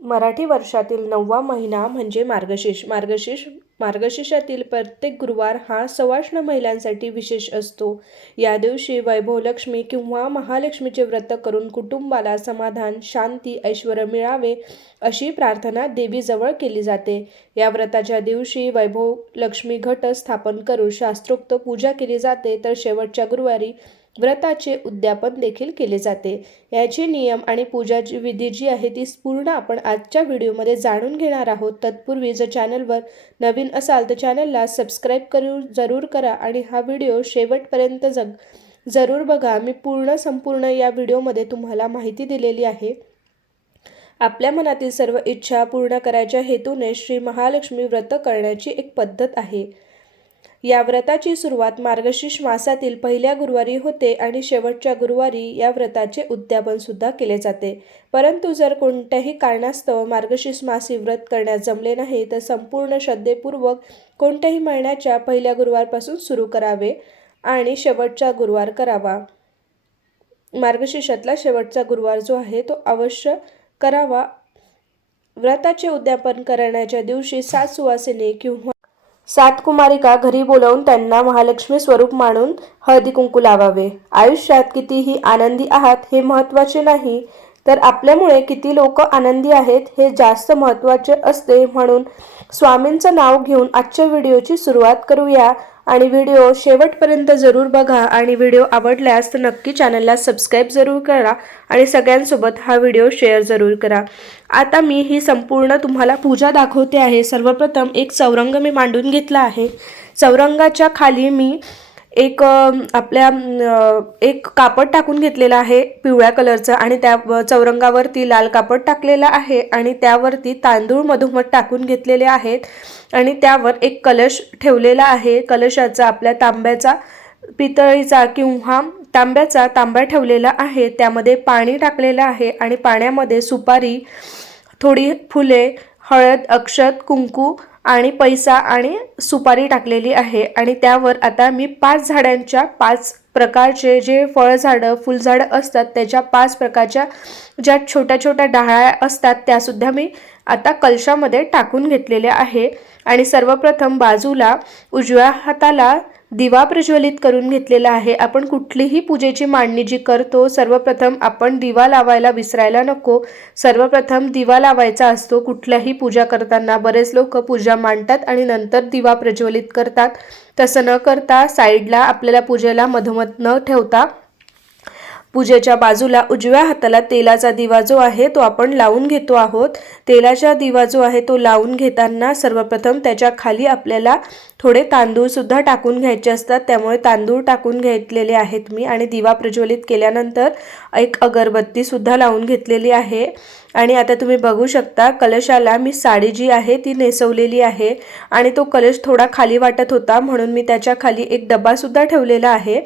मराठी वर्षातील 9वा महिना म्हणजे मार्गशीर्ष. मार्गशीर्षातील प्रत्येक गुरुवार हा सवाष्ण महिलांसाठी विशेष असतो. या दिवशी वैभवलक्ष्मी किंवा महालक्ष्मीचे व्रत करून कुटुंबाला समाधान, शांती, ऐश्वर्य मिळावे अशी प्रार्थना देवीजवळ केली जाते. या व्रताच्या दिवशी वैभवलक्ष्मी घट स्थापन करून शास्त्रोक्त पूजा केली जाते, तर शेवटच्या गुरुवारी व्रताचे उद्यापन देखील केले जाते. याचे नियम आणि पूजाची विधी जी आहे ती पूर्ण आपण आजच्या व्हिडिओमध्ये जाणून घेणार आहोत. तत्पूर्वी जर चॅनलवर नवीन असाल तर चॅनलला सबस्क्राईब जरूर करा आणि हा व्हिडिओ शेवटपर्यंत जरूर बघा. मी संपूर्ण या व्हिडिओमध्ये तुम्हाला माहिती दिलेली आहे. आपल्या मनातील सर्व इच्छा पूर्ण करायच्या हेतूने श्री महालक्ष्मी व्रत करण्याची एक पद्धत आहे. या व्रताची सुरुवात मार्गशीर्ष मासातील पहिल्या गुरुवारी होते आणि शेवटच्या गुरुवारी या व्रताचे उद्यापन सुद्धा केले जाते. परंतु जर कोणत्याही कारणास्तव मार्गशीर्ष मासी व्रत करण्यास जमले नाही तर संपूर्ण श्रद्धेपूर्वक कोणत्याही महिन्याच्या पहिल्या गुरुवारपासून सुरू करावे आणि शेवटचा गुरुवार करावा. मार्गशीर्षातला शेवटचा गुरुवार जो आहे तो अवश्य करावा. व्रताचे उद्यापन करण्याच्या दिवशी 7 सुवासिनी किंवा 7 कुमारिका घरी बोलावून त्यांना महालक्ष्मी स्वरूप मानून हळदी कुंकू लावावे. आयुष्यात कितीही आनंदी आहात हे महत्त्वाचे नाही, तर आपल्यामुळे किती लोक आनंदी आहेत हे जास्त महत्त्वाचे असते. म्हणून स्वामींचं नाव घेऊन आजच्या व्हिडिओची सुरुवात करूया आणि व्हिडिओ शेवटपर्यंत जरूर बघा आणि व्हिडिओ आवडल्यास तर नक्की चॅनलला सबस्क्राईब जरूर करा आणि सगळ्यांसोबत हा व्हिडिओ शेअर जरूर करा. आता मी ही संपूर्ण तुम्हाला पूजा दाखवते आहे. सर्वप्रथम एक चौरंग मी मांडून घेतला आहे. चौरंगाच्या खाली मी एक कापड टाकून घेतलेला आहे पिवळ्या कलरचं आणि त्या चौरंगावरती लाल कापड टाकलेला आहे आणि त्यावरती तांदूळ मधोमध टाकून घेतलेले आहेत आणि त्यावर एक कलश ठेवलेला आहे. कलशाचा आपल्या तांब्याचा, पितळीचा किंवा तांब्याचा तांब्या ठेवलेला आहे. त्यामध्ये पाणी टाकलेलं आहे आणि पाण्यामध्ये सुपारी, थोडी फुले, हळद, अक्षत, कुंकू आणि पैसा आणि सुपारी टाकलेली आहे आणि त्यावर आता मी 5 झाडांच्या 5 प्रकारचे जे फळझाडं, फुलझाडं असतात त्याच्या 5 प्रकारच्या ज्या छोट्या छोट्या डाळ्या असतात त्यासुद्धा मी आता कलशामध्ये टाकून घेतलेल्या आहे. आणि सर्वप्रथम बाजूला उजव्या हाताला दिवा प्रज्वलित करून घेतलेला आहे. आपण कुठलीही पूजेची मांडणी जी करतो सर्वप्रथम आपण दिवा लावायला विसरायला नको. सर्वप्रथम दिवा लावायचा असतो. कुठल्याही पूजा करताना बरेच लोक पूजा मांडतात आणि नंतर दिवा प्रज्वलित करतात. तसं न करता साईडला आपल्याला पूजेला मधोमध न ठेवता पूजेच्या बाजूला उजव्या हाताला तेलाचा दिवा जो आहे तो आपण लावून घेतो आहोत. तेलाचा दिवा जो आहे तो लावून घेताना सर्वप्रथम त्याच्या खाली आपल्याला थोडे तांदूळ सुद्धा टाकून घ्यायचे असतात. त्यामुळे तांदूळ टाकून घेतलेले आहेत मी आणि दिवा प्रज्वलित केल्यानंतर एक अगरबत्ती सुद्धा लावून घेतलेली आहे. आणि आता तुम्ही बघू शकता कलशाला मी साडी जी आहे ती नेसवलेली आहे आणि तो कलश थोडा खाली वाटत होता म्हणून मी त्याच्या खाली एक डबा सुद्धा ठेवलेला आहे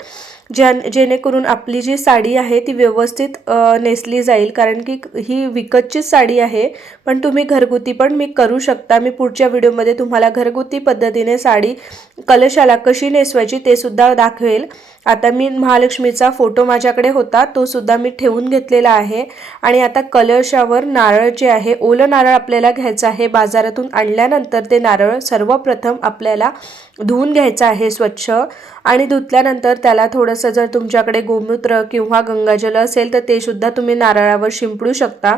जेणेकरून आपली जी साडी आहे ती व्यवस्थित नेसली जाईल. कारण की ही विकतचीच साडी आहे, पण तुम्ही घरगुती पण मी करू शकता. मी पुढच्या व्हिडिओमध्ये तुम्हाला घरगुती पद्धतीने साडी कलशाला कशी नेसवायची ते सुद्धा दाखवेल. आता मी महालक्ष्मीचा फोटो माझ्याकडे होता तो सुद्धा मी ठेवून घेतलेला आहे आणि आता कलशावर नारळ जे आहे, ओलं नारळ आपल्याला घ्यायचं आहे. बाजारातून आणल्यानंतर ते नारळ सर्वप्रथम आपल्याला धुवून घ्यायचं आहे स्वच्छ आणि धुतल्यानंतर त्याला थोडंसं जर तुमच्याकडे गोमूत्र किंवा गंगाजल असेल तर ते सुद्धा तुम्ही नारळावर शिंपडू शकता.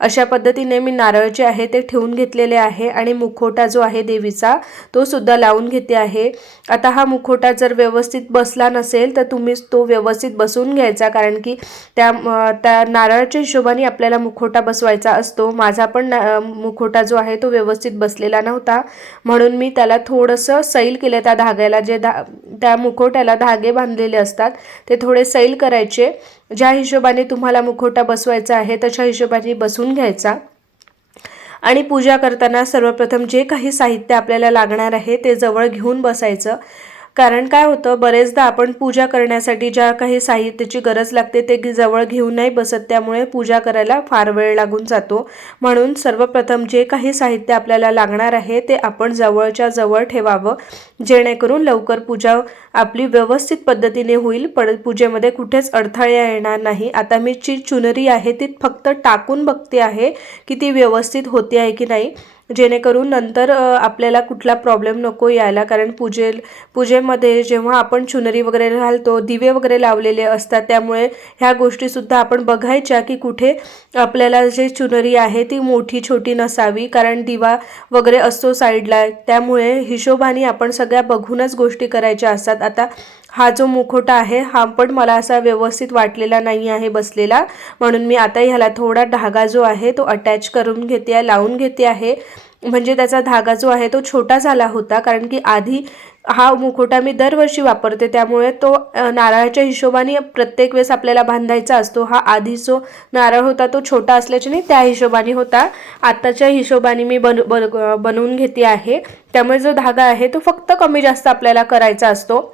अशा पद्धतीने मी नारळ जे आहे ते ठेवून घेतलेले आहे आणि मुखवटा जो आहे देवीचा तो सुद्धा लावून घेते आहे. आता हा मुखवटा जर व्यवस्थित बसला नसेल तर तुम्ही तो व्यवस्थित बसवून घ्यायचा, कारण की त्या नारळाच्या हिशोबाने आपल्याला मुखवटा बसवायचा असतो. माझा पण मुखवटा जो आहे तो व्यवस्थित बसलेला नव्हता म्हणून मी त्याला थोडंसं सैल केलं. त्या धाग्याला त्या मुखवट्याला धागे बांधलेले असतात ते थोडे सैल करायचे. ज्या हिशोबाने तुम्हाला मुखवटा बसवायचा आहे तशा हिशोबाने बसवून घ्यायचा. आणि पूजा करताना सर्वप्रथम जे काही साहित्य आपल्याला लागणार आहे ते जवळ घेऊन बसायचं. कारण काय होतं, बरेचदा आपण पूजा करण्यासाठी ज्या काही साहित्याची गरज लागते ते जवळ घेऊन नाही बसत, त्यामुळे पूजा करायला फार वेळ लागून जातो. म्हणून सर्वप्रथम जे काही साहित्य आपल्याला लागणार आहे ते आपण जवळच्या जवळ ठेवावं, जेणेकरून लवकर पूजा आपली व्यवस्थित पद्धतीने होईल. पूजेमध्ये कुठेच अडथळे येणार नाही. आता मी जी चुनरी आहे ती फक्त टाकून बघते आहे की ती व्यवस्थित होते आहे की नाही, जेणेकरून नंतर आपल्याला कुठला प्रॉब्लेम नको यायला. कारण पूजेमध्ये जेव्हा आपण चुनरी वगैरे घालतो, दिवे वगैरे लावलेले असतात, त्यामुळे ह्या गोष्टीसुद्धा आपण बघायच्या की कुठे आपल्याला जे चुनरी आहे ती मोठी छोटी नसावी, कारण दिवा वगैरे असतो साईडला, त्यामुळे हिशोबाने आपण सगळ्या बघूनच गोष्टी करायच्या असतात. आता हा जो मुखवटा आहे हा पण मला असा व्यवस्थित वाटलेला नाही आहे बसलेला, म्हणून मी आता ह्याला थोडा धागा जो आहे तो अटॅच करून घेते आहे, लावून घेते आहे. म्हणजे त्याचा धागा जो आहे तो छोटा झाला होता, कारण की आधी हा मुखवटा मी दरवर्षी वापरते, त्यामुळे तो नारळाच्या हिशोबाने प्रत्येक वेळेस आपल्याला बांधायचा असतो. हा आधी जो नारळ होता तो छोटा असल्याने त्या हिशोबाने होता, आताच्या हिशोबाने मी बनवून घेते आहे. त्यामुळे जो धागा आहे तो फक्त कमी जास्त आपल्याला करायचा असतो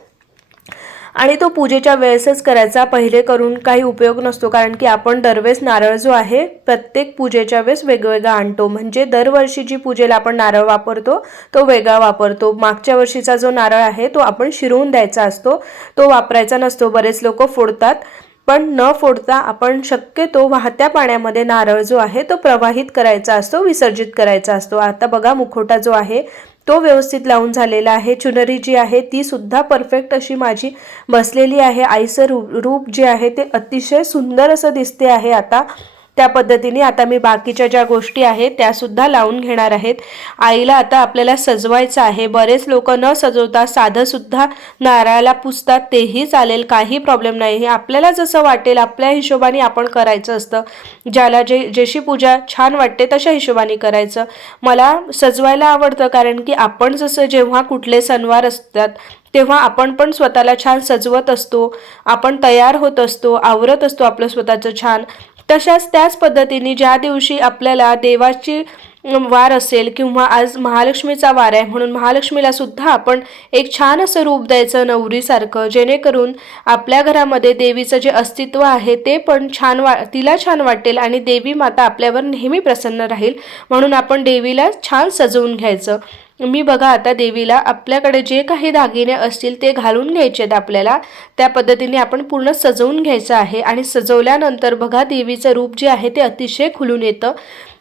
आणि तो पूजेच्या वेळेसच करायचा, पहिले करून काही उपयोग नसतो. कारण की आपण दरवेळेस नारळ जो आहे प्रत्येक पूजेच्या वेळेस वेगवेगळा आणतो, म्हणजे दरवर्षी जी पूजेला आपण नारळ वापरतो तो वेगळा वापरतो. मागच्या वर्षीचा जो नारळ आहे तो आपण शिरवून द्यायचा असतो, तो वापरायचा नसतो. बरेच लोक फोडतात, पण न फोडता आपण शक्यतो वाहत्या पाण्यामध्ये नारळ जो आहे तो प्रवाहित करायचा असतो, विसर्जित करायचा असतो. आता बघा मुखवटा जो आहे तो व्यवस्थित लावून झालेला आहे. चुनरी जी आहे ती सुद्धा परफेक्ट अशी माझी बसलेली आहे. आईचं रूप जे आहे ते अतिशय सुंदर असं दिसते आहे. आता त्या पद्धतीने आता मी बाकीच्या ज्या गोष्टी आहेत त्या सुद्धा लावून घेणार आहेत. आईला आता आपल्याला सजवायचं आहे. बरेच लोक न सजवता साधं सुद्धा नारळाला पुजतात, तेही चालेल, काही प्रॉब्लेम नाही. हे आपल्याला जसं वाटेल आपल्या हिशोबाने आपण करायचं असतं. ज्याला जशी पूजा छान वाटते तशा हिशोबाने करायचं. मला सजवायला आवडतं, कारण की आपण जसं जेव्हा कुठले सणवार असतात तेव्हा आपण पण स्वतःला छान सजवत असतो, आपण तयार होत असतो, आवरत असतो आपलं स्वतःचं छान. त्याच पद्धतीने ज्या दिवशी आपल्याला देवाची वार असेल किंवा आज महालक्ष्मीचा वार आहे म्हणून महालक्ष्मीला सुद्धा आपण एक छान असं रूप द्यायचं नवरीसारखं, जेणेकरून आपल्या घरामध्ये देवीचं जे अस्तित्व आहे ते पण तिला छान वाटेल आणि देवी माता आपल्यावर नेहमी प्रसन्न राहील. म्हणून आपण देवीला छान सजवून घ्यायचं. मी बघा आता देवीला आपल्याकडे जे काही दागिने असतील ते घालून घ्यायचे आहेत आपल्याला, त्या पद्धतीने आपण पूर्ण सजवून घ्यायचं आहे. आणि सजवल्यानंतर बघा देवीचं रूप जे आहे ते अतिशय खुलून येतं.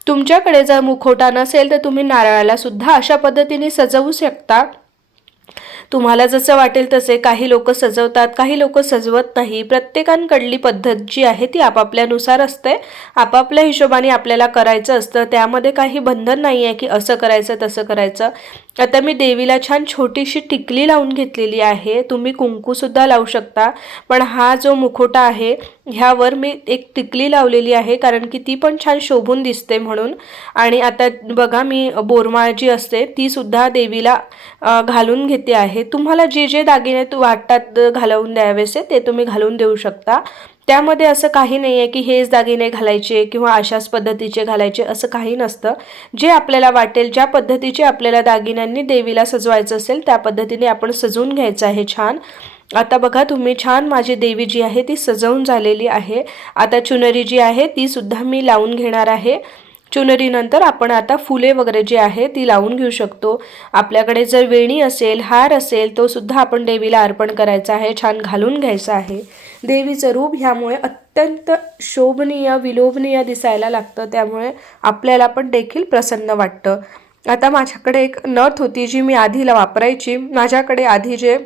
तुमच्याकडे जर मुखवटा नसेल तर तुम्ही नारळाला सुद्धा अशा पद्धतीने सजवू शकता. तुम्हाला जसं वाटेल तसे. काही लोक सजवतात, काही लोक सजवत नाही. प्रत्येकांकडली पद्धत जी आहे ती आपापल्यानुसार असते, आपापल्या हिशोबाने आपल्याला करायचं असतं. त्यामध्ये काही बंधन नाही आहे की असं करायचं तसं करायचं. आता मी देवीला छान छोटीशी टिकली लावून घेतलेली आहे. तुम्ही कुंकूसुद्धा लावू शकता, पण हा जो मुखवटा आहे ह्यावर मी एक टिकली लावलेली आहे, कारण की ती पण छान शोभून दिसते म्हणून. आणि आता बघा मी बोरमाळ जी असते ती सुद्धा देवीला घालून घेते आहे. तुम्हाला जे जे दागिने वाटतात घालवून द्यावेसे ते तुम्ही घालून देऊ शकता. त्यामध्ये असं काही नाही आहे की हेच दागिने घालायचे किंवा अशाच पद्धतीचे घालायचे, असं काही नसतं. जे आपल्याला वाटेल, ज्या पद्धतीचे आपल्याला दागिन्यांनी देवीला सजवायचं असेल त्या पद्धतीने आपण सजवून घ्यायचं आहे छान. आता बघा तुम्ही छान माझी देवी जी आहे ती सजवून झालेली आहे. आता चुनरी जी आहे ती सुद्धा मी लावून घेणार आहे. चुनरीनंतर आपण आता फुले वगैरे जी आहे ती लावून घेऊ शकतो. आपल्याकडे जर वेणी असेल, हार असेल, तो सुद्धा आपण देवीला अर्पण करायचा आहे, छान घालून घ्यायचा आहे. देवीचं रूप ह्यामुळे अत्यंत शोभनीय विलोभनीय दिसायला लागतं, त्यामुळे आपल्याला पण देखील प्रसन्न वाटतं. आता माझ्याकडे एक नथ होती जी मी आधीला वापरायची. माझ्याकडे आधी जे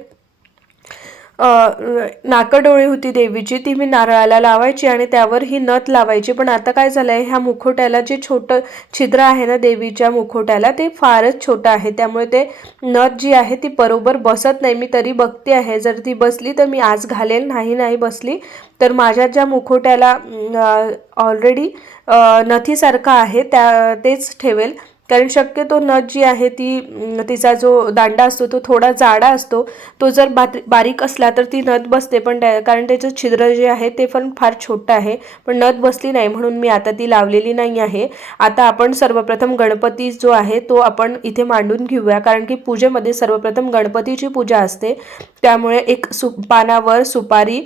नाकडोळी होती देवीची ती मी नारळाला लावायची आणि त्यावर ही नथ लावायची. पण आता काय झालंय, ह्या मुखवट्याला जे छोटं छिद्र आहे ना देवीच्या मुखवट्याला ते फारच छोटं आहे, त्यामुळे ते नथ जी आहे ती बरोबर बसत नाही. मी तरी बघते आहे, जर ती बसली तर मी आज घालेल, नाही बसली तर माझ्या ज्या मुखवट्याला ऑलरेडी नथीसारखं आहे तेच ठेवेल. कारण शक्यतो नथ जी आहे ती तिचा जो दांडा असतो तो थोडा जाडा असतो, तो जर बारीक असला तर ती नथ बसते, पण कारण त्याचं छिद्र जे आहे ते पण फार छोटं आहे, पण नथ बसली नाही म्हणून मी आता ती लावलेली नाही आहे. आता आपण सर्वप्रथम गणपती जो आहे तो आपण इथे मांडून घेऊया, कारण की पूजेमध्ये सर्वप्रथम गणपतीची पूजा असते. त्यामुळे एक पानावर सुपारी,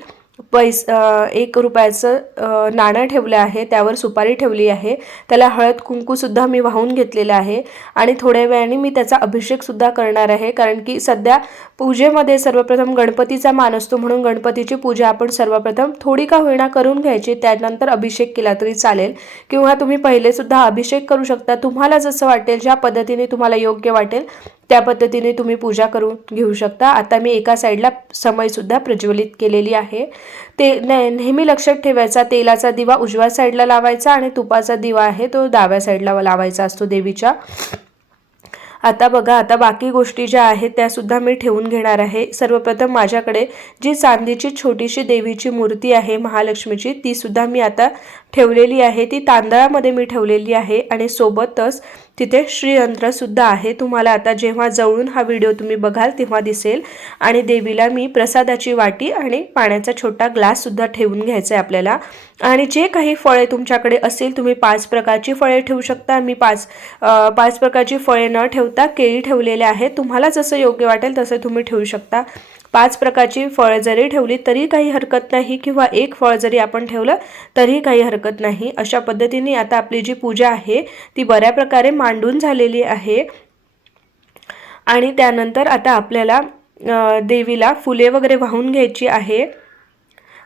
1 रुपयाचं नाणं ठेवलं आहे, त्यावर सुपारी ठेवली आहे, त्याला हळद कुंकूसुद्धा मी वाहून घेतलेलं आहे आणि थोड्या वेळाने मी त्याचा अभिषेकसुद्धा करणार आहे. कारण की सध्या पूजेमध्ये सर्वप्रथम गणपतीचा मान असतो, म्हणून गणपतीची पूजा आपण सर्वप्रथम थोडी का होईना करून घ्यायची, त्यानंतर अभिषेक केला तरी चालेल, किंवा तुम्ही पहिले सुद्धा अभिषेक करू शकता. तुम्हाला जसं वाटेल, ज्या पद्धतीने तुम्हाला योग्य वाटेल त्या पद्धतीने तुम्ही पूजा करून घेऊ शकता. आता मी एका साईडला समईसुद्धा प्रज्वलित केलेली आहे. ते नेहमी लक्षात ठेवायचा, तेलाचा दिवा उजव्या साईडला लावायचा आणि तुपाचा दिवा आहे तो डाव्या साईडला लावायचा असतो देवीच्या. आता बघा, आता बाकी गोष्टी ज्या आहेत त्या सुद्धा मी ठेवून घेणार आहे. सर्वप्रथम माझ्याकडे जी चांदीची छोटीशी देवीची मूर्ती आहे महालक्ष्मीची, ती सुद्धा मी आता ठेवलेली आहे. ती तांदळामध्ये मी ठेवलेली आहे आणि सोबतच तिथे श्रीयंत्रसुद्धा आहे. तुम्हाला आता जेव्हा जवळून हा व्हिडिओ तुम्ही बघाल तेव्हा दिसेल. आणि देवीला मी प्रसादाची वाटी आणि पाण्याचा छोटा ग्लाससुद्धा ठेवून घ्यायचा आहे आपल्याला. आणि जे काही फळे तुमच्याकडे असेल, तुम्ही 5 प्रकारची फळे ठेवू शकता. मी 5 प्रकारची फळे न ठेवता केळी ठेवलेले आहेत. तुम्हाला जसं योग्य वाटेल तसं तुम्ही ठेवू शकता. 5 प्रकारची फळं जरी ठेवली तरी काही हरकत नाही, किंवा 1 फळ जरी आपण ठेवलं तरी काही हरकत नाही. अशा पद्धतीने आता आपली जी पूजा आहे ती बऱ्या प्रकारे मांडून झालेली आहे. आणि त्यानंतर आता आपल्याला देवीला फुले वगैरे वाहून घ्यायची आहे.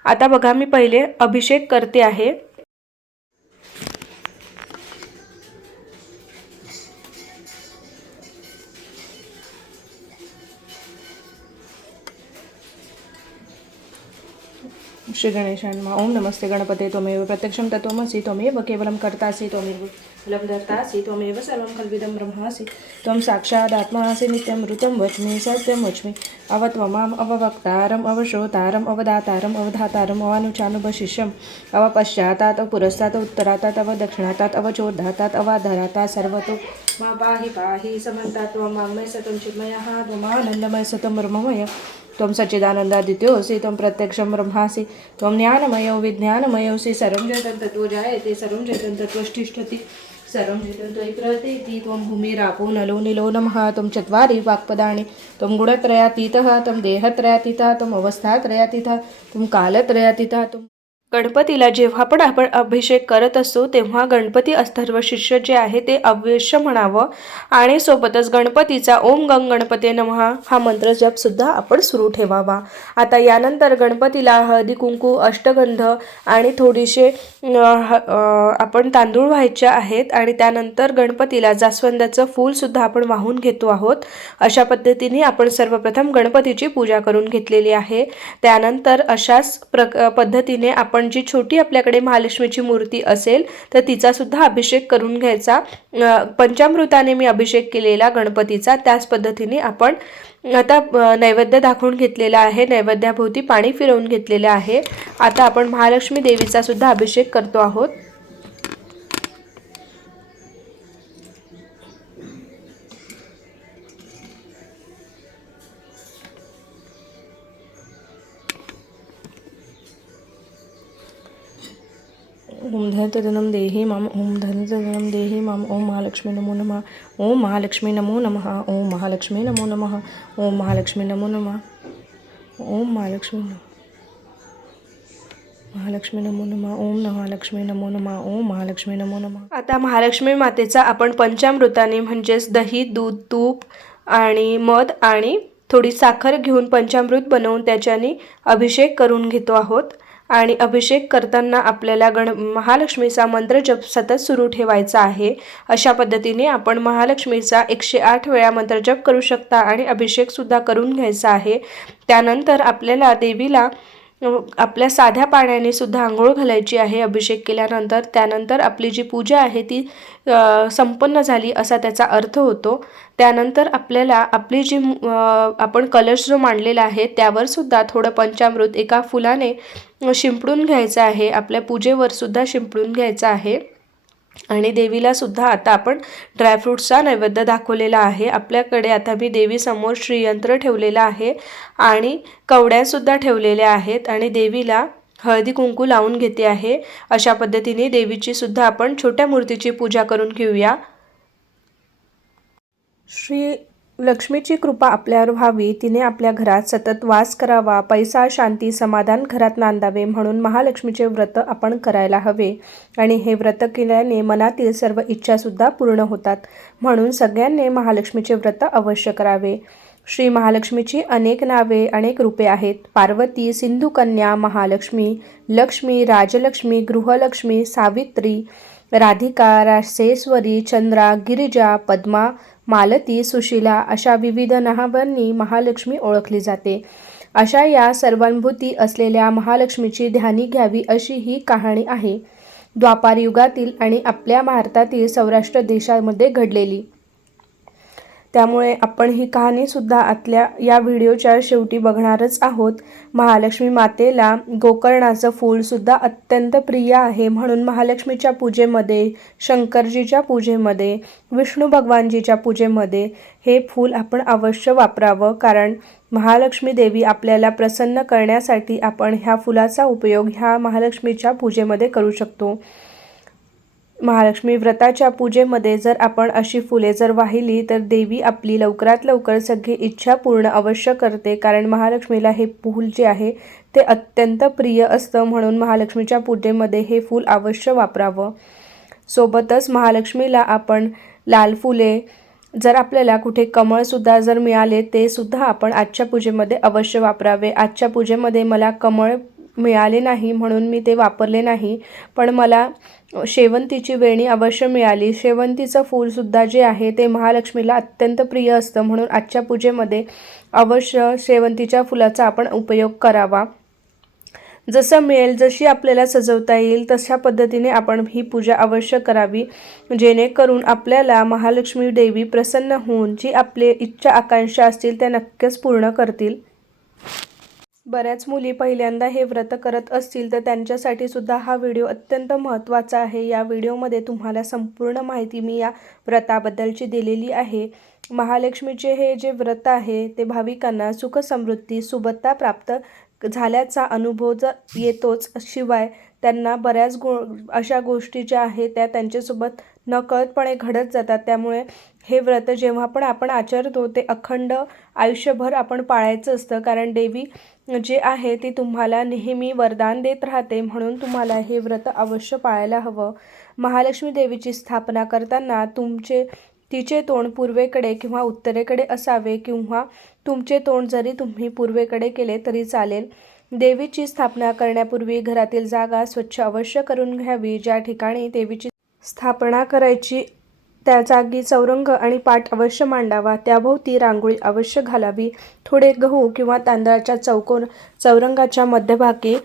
आता बघा, मी पहिले अभिषेक करते आहे. श्री गणेशाय नमः. ओम नमस्ते गणपते त्वमेव प्रत्यक्षं तत्त्वमसि त्वमेव केवलं कर्तासि त्वमेव फलं धर्तासि त्वमेव सर्वं खल्विदं ब्रह्मासि त्वं साक्षादात्मासि नित्यं ऋतं वच्मि सत्यं वच्मि अवत्वमाम् अववक्तारम् अवश्रोतारम् अवदातारम् अवधातारम् अवानुचानुबशिष्यम् अवपश्चातात् अवपुरस्तात् उत्तरातात् अवदक्षिणातात् अवचोर्धातात् अवाधरातात् सर्वतो मा पाहि पाहि समन्तात् त्वं वाङ्मय सतं चिन्मयः त्वमानन्दमय सतं ब्रह्ममय त्वं सच्चिदानन्दादित्योऽसि त्वं प्रत्यक्षं ब्रह्मासि त्वं ज्ञानमयो विज्ञानमयोऽसि सर्वं जगतं तत्त्वो जायते सर्वं जगतं तत्त्वष्टिष्ठति सर्वं जगतं त्वयि प्रतीति त्वं भूमिरापो नलो निलो नमः. त्वं चत्वारि वाक्पदानि त्वं गुणत्रयातीतः त्वं देहत्रयातीतः त्वं अवस्थात्रयातीतः त्वं कालत्रयातीतः त्वं. गणपतीला जेव्हा पण आपण अभिषेक करत असतो तेव्हा गणपती अथर्व शीर्ष जे आहे ते अवश्य म्हणावं, आणि सोबतच गणपतीचा ओम गंग गणपते नमः हा मंत्र जप सुद्धा आपण सुरू ठेवावा. आता यानंतर गणपतीला हळदी कुंकू, अष्टगंध आणि थोडीशे आपण तांदूळ व्हायचे आहेत. आणि त्यानंतर गणपतीला जास्वंदाचं फूल सुद्धा आपण वाहून घेतो आहोत. अशा पद्धतीने आपण सर्वप्रथम गणपतीची पूजा करून घेतलेली आहे. त्यानंतर अशाच पद्धतीने आपण जी छोटी आपल्याकडे महालक्ष्मीची मूर्ती असेल तर तिचा सुद्धा अभिषेक करून घ्यायचा. पंचामृताने मी अभिषेक केलेला गणपतीचा, त्याच पद्धतीने आपण आता नैवेद्य दाखवून घेतलेला आहे. नैवेद्याभोवती पाणी फिरवून घेतलेलं आहे. आता आपण महालक्ष्मी देवीचा सुद्धा अभिषेक करतो आहोत. ओम धनतदनं देहि माम, ओम धनतदनं देहि माम, ओम महालक्ष्मी नमो नमः, ओम महालक्ष्मी नमो नमः, ओम महालक्ष्मी नमो नमः, ओम महालक्ष्मी नमो नमः, ओम महालक्ष्मी महालक्ष्मी नमो नमः, ओम महालक्ष्मी नमो नमः, ओम महालक्ष्मी नमो नमः. आता महालक्ष्मी मातेचा आपण पंचामृताने म्हणजेच दही, दूध, तूप आणि मध आणि थोडी साखर घेऊन पंचामृत बनवून त्याच्याने अभिषेक करून घेतो आहोत. आणि अभिषेक करताना आपल्याला महालक्ष्मीचा मंत्र जप सतत सुरू ठेवायचा आहे. अशा पद्धतीने आपण महालक्ष्मीचा 108 वेळा मंत्र जप करू शकता आणि अभिषेक सुद्धा करून घ्यायचा आहे. त्यानंतर आपल्याला देवीला आपल्या साध्या पाण्याने सुद्धा आंघोळ घालायची आहे अभिषेक केल्यानंतर. त्यानंतर आपली जी पूजा आहे ती संपन्न झाली असा त्याचा अर्थ होतो. त्यानंतर आपल्याला आपली जी आपण कलश जो मांडलेला आहे त्यावर सुद्धा थोडं पंचामृत एका फुलाने शिंपडून घ्यायचं आहे. आपल्या पूजेवर सुद्धा शिंपडून घ्यायचं आहे. आणि देवीला सुद्धा आता आपण ड्रायफ्रूट्सचा नैवेद्य दाखवलेला आहे। आपल्याकडे आता मी देवीसमोर श्रीयंत्र ठेवलेला आहे आणि कवड्यासुद्धा ठेवलेल्या आहेत आणि देवीला हळदी कुंकू लावून घेते आहे। अशा पद्धतीने देवीची सुद्धा आपण छोट्या मूर्तीची पूजा करून घेऊया। श्री लक्ष्मीची कृपा आपल्यावर व्हावी, तिने आपल्या घरात सतत वास करावा, पैसा, शांती, समाधान घरात नांदावे म्हणून महालक्ष्मीचे व्रत आपण करायला हवे आणि हे व्रत केल्याने मनातील सर्व इच्छासुद्धा पूर्ण होतात। म्हणून सगळ्यांनी महालक्ष्मीचे व्रत अवश्य करावे। श्री महालक्ष्मीची अनेक नावे, अनेक रूपे आहेत। पार्वती, सिंधुकन्या, महालक्ष्मी, लक्ष्मी, राजलक्ष्मी, गृहलक्ष्मी, सावित्री, राधिका, रासेश्वरी, चंद्रा, गिरिजा, पद्मा, मालती, सुशीला अशा विविध नावांनी महालक्ष्मी ओळखली जाते। अशा या सर्वांभूती असलेल्या महालक्ष्मीची ध्यानी घ्यावी अशी ही कहाणी आहे, द्वापार युगातील आणि आपल्या भारतातील सौराष्ट्र देशामध्ये घडलेली। त्यामुळे आपण ही कहाणीसुद्धा आतल्या या व्हिडिओच्या शेवटी बघणारच आहोत। महालक्ष्मी मातेला गोकर्णाचं फूलसुद्धा अत्यंत प्रिय आहे, म्हणून महालक्ष्मीच्या पूजेमध्ये, शंकरजीच्या पूजेमध्ये, विष्णू भगवानजीच्या पूजेमध्ये हे फूल आपण अवश्य वापरावं, कारण महालक्ष्मी देवी आपल्याला प्रसन्न करण्यासाठी आपण ह्या फुलाचा उपयोग ह्या महालक्ष्मीच्या पूजेमध्ये करू शकतो। महालक्ष्मी व्रताच्या पूजेमध्ये जर आपण अशी फुले जर वाहिली तर देवी आपली लवकरात लवकर सगळी इच्छा पूर्ण अवश्य करते, कारण महालक्ष्मीला हे फूल जे आहे ते अत्यंत प्रिय असतं, म्हणून महालक्ष्मीच्या पूजेमध्ये हे फूल अवश्य वापरावं। सोबतच महालक्ष्मीला आपण लाल फुले, जर आपल्याला कुठे कमळसुद्धा जर मिळाले ते सुद्धा आपण आजच्या पूजेमध्ये अवश्य वापरावे। आजच्या पूजेमध्ये मला कमळ मिळाले नाही म्हणून मी ते वापरले नाही, पण मला शेवंतीची वेणी अवश्य मिळाली। शेवंतीचं फूलसुद्धा जे आहे ते महालक्ष्मीला अत्यंत प्रिय असतं, म्हणून आजच्या पूजेमध्ये अवश्य शेवंतीच्या फुलाचा आपण उपयोग करावा। जसं मिळेल, जशी आपल्याला सजवता येईल तशा पद्धतीने आपण ही पूजा अवश्य करावी, जेणेकरून आपल्याला महालक्ष्मी देवी प्रसन्न होऊन जी आपले इच्छा आकांक्षा असतील त्या नक्कीच पूर्ण करतील। बऱ्याच मुली पहिल्यांदा हे व्रत करत असतील तर त्यांच्यासाठी सुद्धा हा व्हिडिओ अत्यंत महत्त्वाचा आहे। या व्हिडिओमध्ये तुम्हाला संपूर्ण माहिती मी या व्रताबद्दलची दिलेली आहे। महालक्ष्मीचे हे जे व्रत आहे ते भाविकांना सुख समृद्धी सुबत्ता प्राप्त झाल्याचा अनुभव येतोच, शिवाय त्यांना बऱ्याच अशा गोष्टी ज्या आहेत त्या त्यांच्यासोबत नकळतपणे घडत जातात। त्यामुळे हे व्रत जेव्हा पण आपण आचरतो ते अखंड आयुष्यभर आपण पाळायचं असतं, कारण देवी जे आहे ती तुम्हाला नेहमी वरदान देत राहते, म्हणून तुम्हाला हे व्रत अवश्य पाळायला हवं। महालक्ष्मी देवीची स्थापना करताना तिचे तोंड पूर्वेकडे किंवा उत्तरेकडे असावे, किंवा तुमचे तोंड जरी तुम्ही पूर्वेकडे केले तरी चालेल। देवीची स्थापना करण्यापूर्वी घरातील जागा स्वच्छ अवश्य करून घ्यावी। ज्या ठिकाणी देवीची स्थापना करायची त्या जागी चौरंग आणि पाट अवश्य मांडावा, त्याभोवती रांगोळी अवश्य घालावी। थोडे गहू किंवा तांदळाच्या चौरंगाच्या मध्यभागी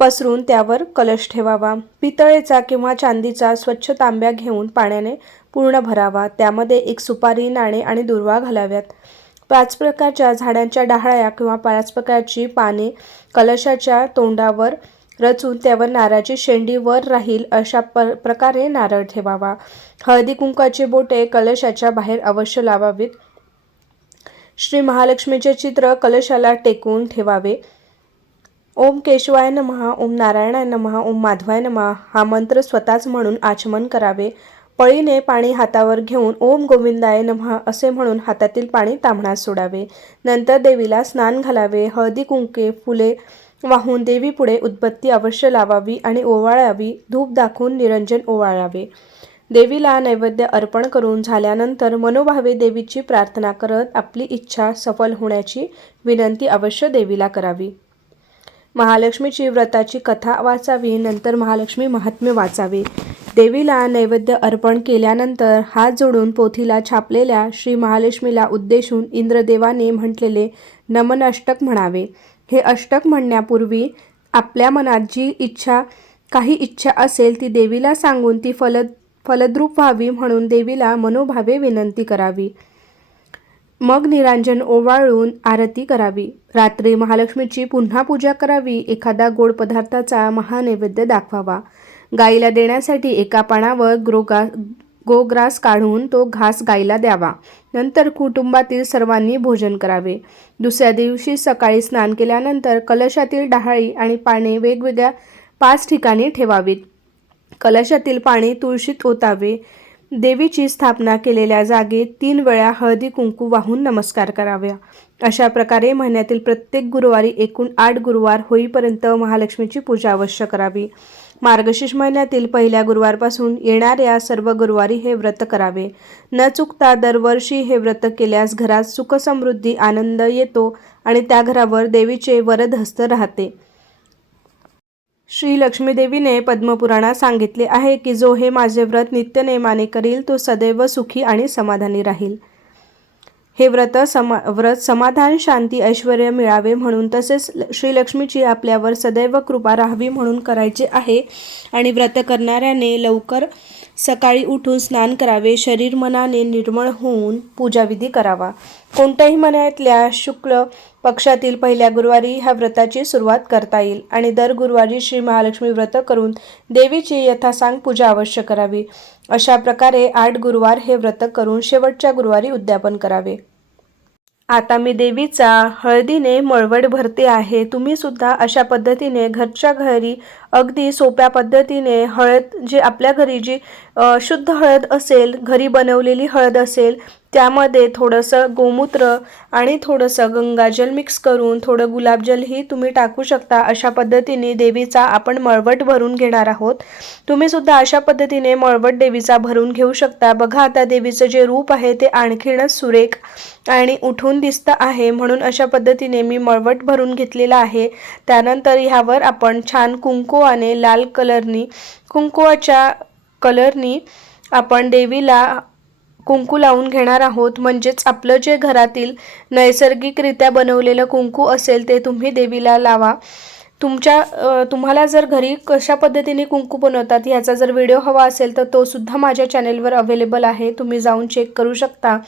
पसरून त्यावर कलश ठेवावा। पितळेचा किंवा चांदीचा स्वच्छ तांब्या घेऊन पाण्याने पूर्ण भरावा, त्यामध्ये एक सुपारी, नाणे आणि दुर्वा घालाव्यात। 5 प्रकारच्या झाडांच्या डहाळ्या किंवा 5 प्रकारची पाने कलशाच्या तोंडावर रचून त्यावर नारळाची शेंडी वर राहील अशा प्रकारे नारळ ठेवावा। हळदी कुंकाची बोटे कलशाच्या बाहेर अवश्य लावावीत। श्री महालक्ष्मीचे चित्र कलशाला टेकवून ठेवावे। ओम केशवाय नमः, ओम नारायणाय नमः, ओम माधवाय नमः हा मंत्र स्वतःच म्हणून आचमन करावे। पळीने पाणी हातावर घेऊन ओम गोविंदाय नमः असे म्हणून हातातील पाणी ताम्हणात सोडावे। नंतर देवीला स्नान घालावे। हळदी कुंके फुले वाहून देवीपुढे उदबत्ती अवश्य लावावी आणि ओवाळावी। धूप दाखवून निरंजन ओवाळावे। देवीला नैवेद्य अर्पण करून झाल्यानंतर मनोभावे देवीची प्रार्थना करत आपली इच्छा सफल होण्याची विनंती अवश्य देवीला करावी। महालक्ष्मीची व्रताची कथा वाचावी, नंतर महालक्ष्मी महात्म्य वाचावे। देवीला नैवेद्य अर्पण केल्यानंतर हात जोडून पोथीला छापलेल्या श्री महालक्ष्मीला उद्देशून इंद्रदेवाने म्हटलेले नमन अष्टक म्हणावे। हे अष्टक म्हणण्यापूर्वी आपल्या मनात जी काही इच्छा असेल ती देवीला सांगून ती फलद्रूप व्हावी म्हणून देवीला मनोभावे विनंती करावी। मग निरांजन ओवाळून आरती करावी। रात्री महालक्ष्मीची पुन्हा पूजा करावी। एखादा गोड पदार्थाचा महानैवेद्य दाखवावा। गाईला देण्यासाठी एका पानावर गोग्रास काढून तो घास गाईला द्यावा. नंतर कुटुंबातील सर्वांनी भोजन करावे. दुसऱ्या दिवशी सकाळी स्नान केल्यानंतर कलशातील डहाळी आणि पाने वेगवेगळ्या 5 ठिकाणी ठेवावीत. कलशातील पाणी तुळशीत ओतावे. देवीची स्थापना केलेल्या जागेत 3 वेळा हळदी कुंकू वाहून नमस्कार करावा. अशा प्रकारे महिन्यातील प्रत्येक गुरुवारी एकूण 8 गुरुवार होईपर्यंत महालक्ष्मीची पूजा अवश्य करावी. मार्गशीर्ष महिन्यातील पहिल्या गुरुवारपासून येणाऱ्या सर्व गुरुवारी हे व्रत करावे. न चुकता दरवर्षी हे व्रत केल्यास घरात सुख समृद्धी आनंद येतो आणि त्या घरावर देवीचे वरदहस्त राहते. श्री लक्ष्मीदेवीने पद्मपुराणात सांगितले आहे की जो हे माझे व्रत नित्यनेमाने करील तो सदैव सुखी आणि समाधानी राहील. हे व्रत समाधान शांती ऐश्वर्य मिळावे म्हणून तसेच श्री लक्ष्मीची आपल्यावर सदैव कृपा राहावी म्हणून करायचे आहे. आणि व्रत करणाऱ्याने लवकर सकाळी उठून स्नान करावे. शरीर मनाने निर्मळ होऊन पूजाविधी करावा. कोणत्याही महिन्यातल्या शुक्ल पक्षातील पहिल्या गुरुवारी ह्या व्रताची सुरुवात करता येईल आणि दर गुरुवारी श्री महालक्ष्मी व्रत करून देवीची यथासांग पूजा अवश्य करावी. अशा प्रकारे 8 गुरुवार हे व्रत करून शेवटच्या गुरुवारी उद्यापन करावे. आता मी देवीचा हळदीने मळवट भरते आहे. तुम्ही सुद्धा अशा पद्धतीने घरच्या घरी अगदी सोप्या पद्धतीने हळद जे आपल्या घरी जी शुद्ध हळद असेल, घरी बनवलेली हळद असेल, त्यामध्ये थोडंसं गोमूत्र आणि थोडंसं गंगाजल मिक्स करून थोडं गुलाबजलही तुम्ही टाकू शकता. अशा पद्धतीने देवीचा आपण मळवट भरून घेणार आहोत. तुम्ही सुद्धा अशा पद्धतीने मळवट देवीचा भरून घेऊ शकता. बघा आता देवीचं जे रूप आहे ते आणखीनच सुरेख आणि उठून दिसतं आहे. म्हणून अशा पद्धतीने मी मळवट भरून घेतलेला आहे. त्यानंतर ह्यावर आपण छान कुंकुवाने लाल कलरनी कुंकुवाच्या कलरनी आपण देवीला कुंकू लावून घेणार आहोत. म्हणजेच आपलं जे घरातील नैसर्गिकरित्या बनवलेलं कुंकू असेल ते तुम्ही देवीला लावा. तुम्हाला जर घरी कशा पद्धतीने कुंकू बनवतात ह्याचा जर व्हिडिओ हवा असेल तर तो सुद्धा माझ्या चॅनेलवर अवेलेबल आहे. तुम्ही जाऊन चेक करू शकता.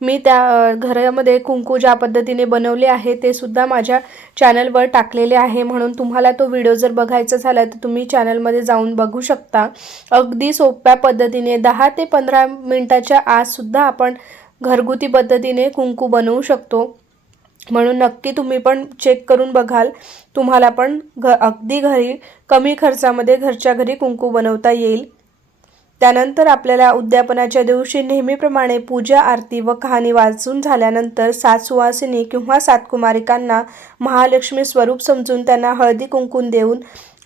मी त्या घरामध्ये कुंकू ज्या पद्धतीने बनवले आहे ते सुद्धा माझ्या चॅनलवर टाकलेले आहे. म्हणून तुम्हाला तो व्हिडिओ जर बघायचा झाला तर तुम्ही चॅनलमध्ये जाऊन बघू शकता. अगदी सोप्या पद्धतीने 10 ते 15 मिनिटाच्या आतसुद्धा आपण घरगुती पद्धतीने कुंकू बनवू शकतो. म्हणून नक्की तुम्ही पण चेक करून बघाल. तुम्हाला पण अगदी घरी कमी खर्चामध्ये घरच्या घरी कुंकू बनवता येईल. त्यानंतर आपल्याला उद्यापनाच्या दिवशी नेहमीप्रमाणे पूजा आरती व कहाणी वाचून झाल्यानंतर 7 सुवासिनी किंवा 7 कुमारिकांना महालक्ष्मी स्वरूप समजून त्यांना हळदी कुंकून देऊन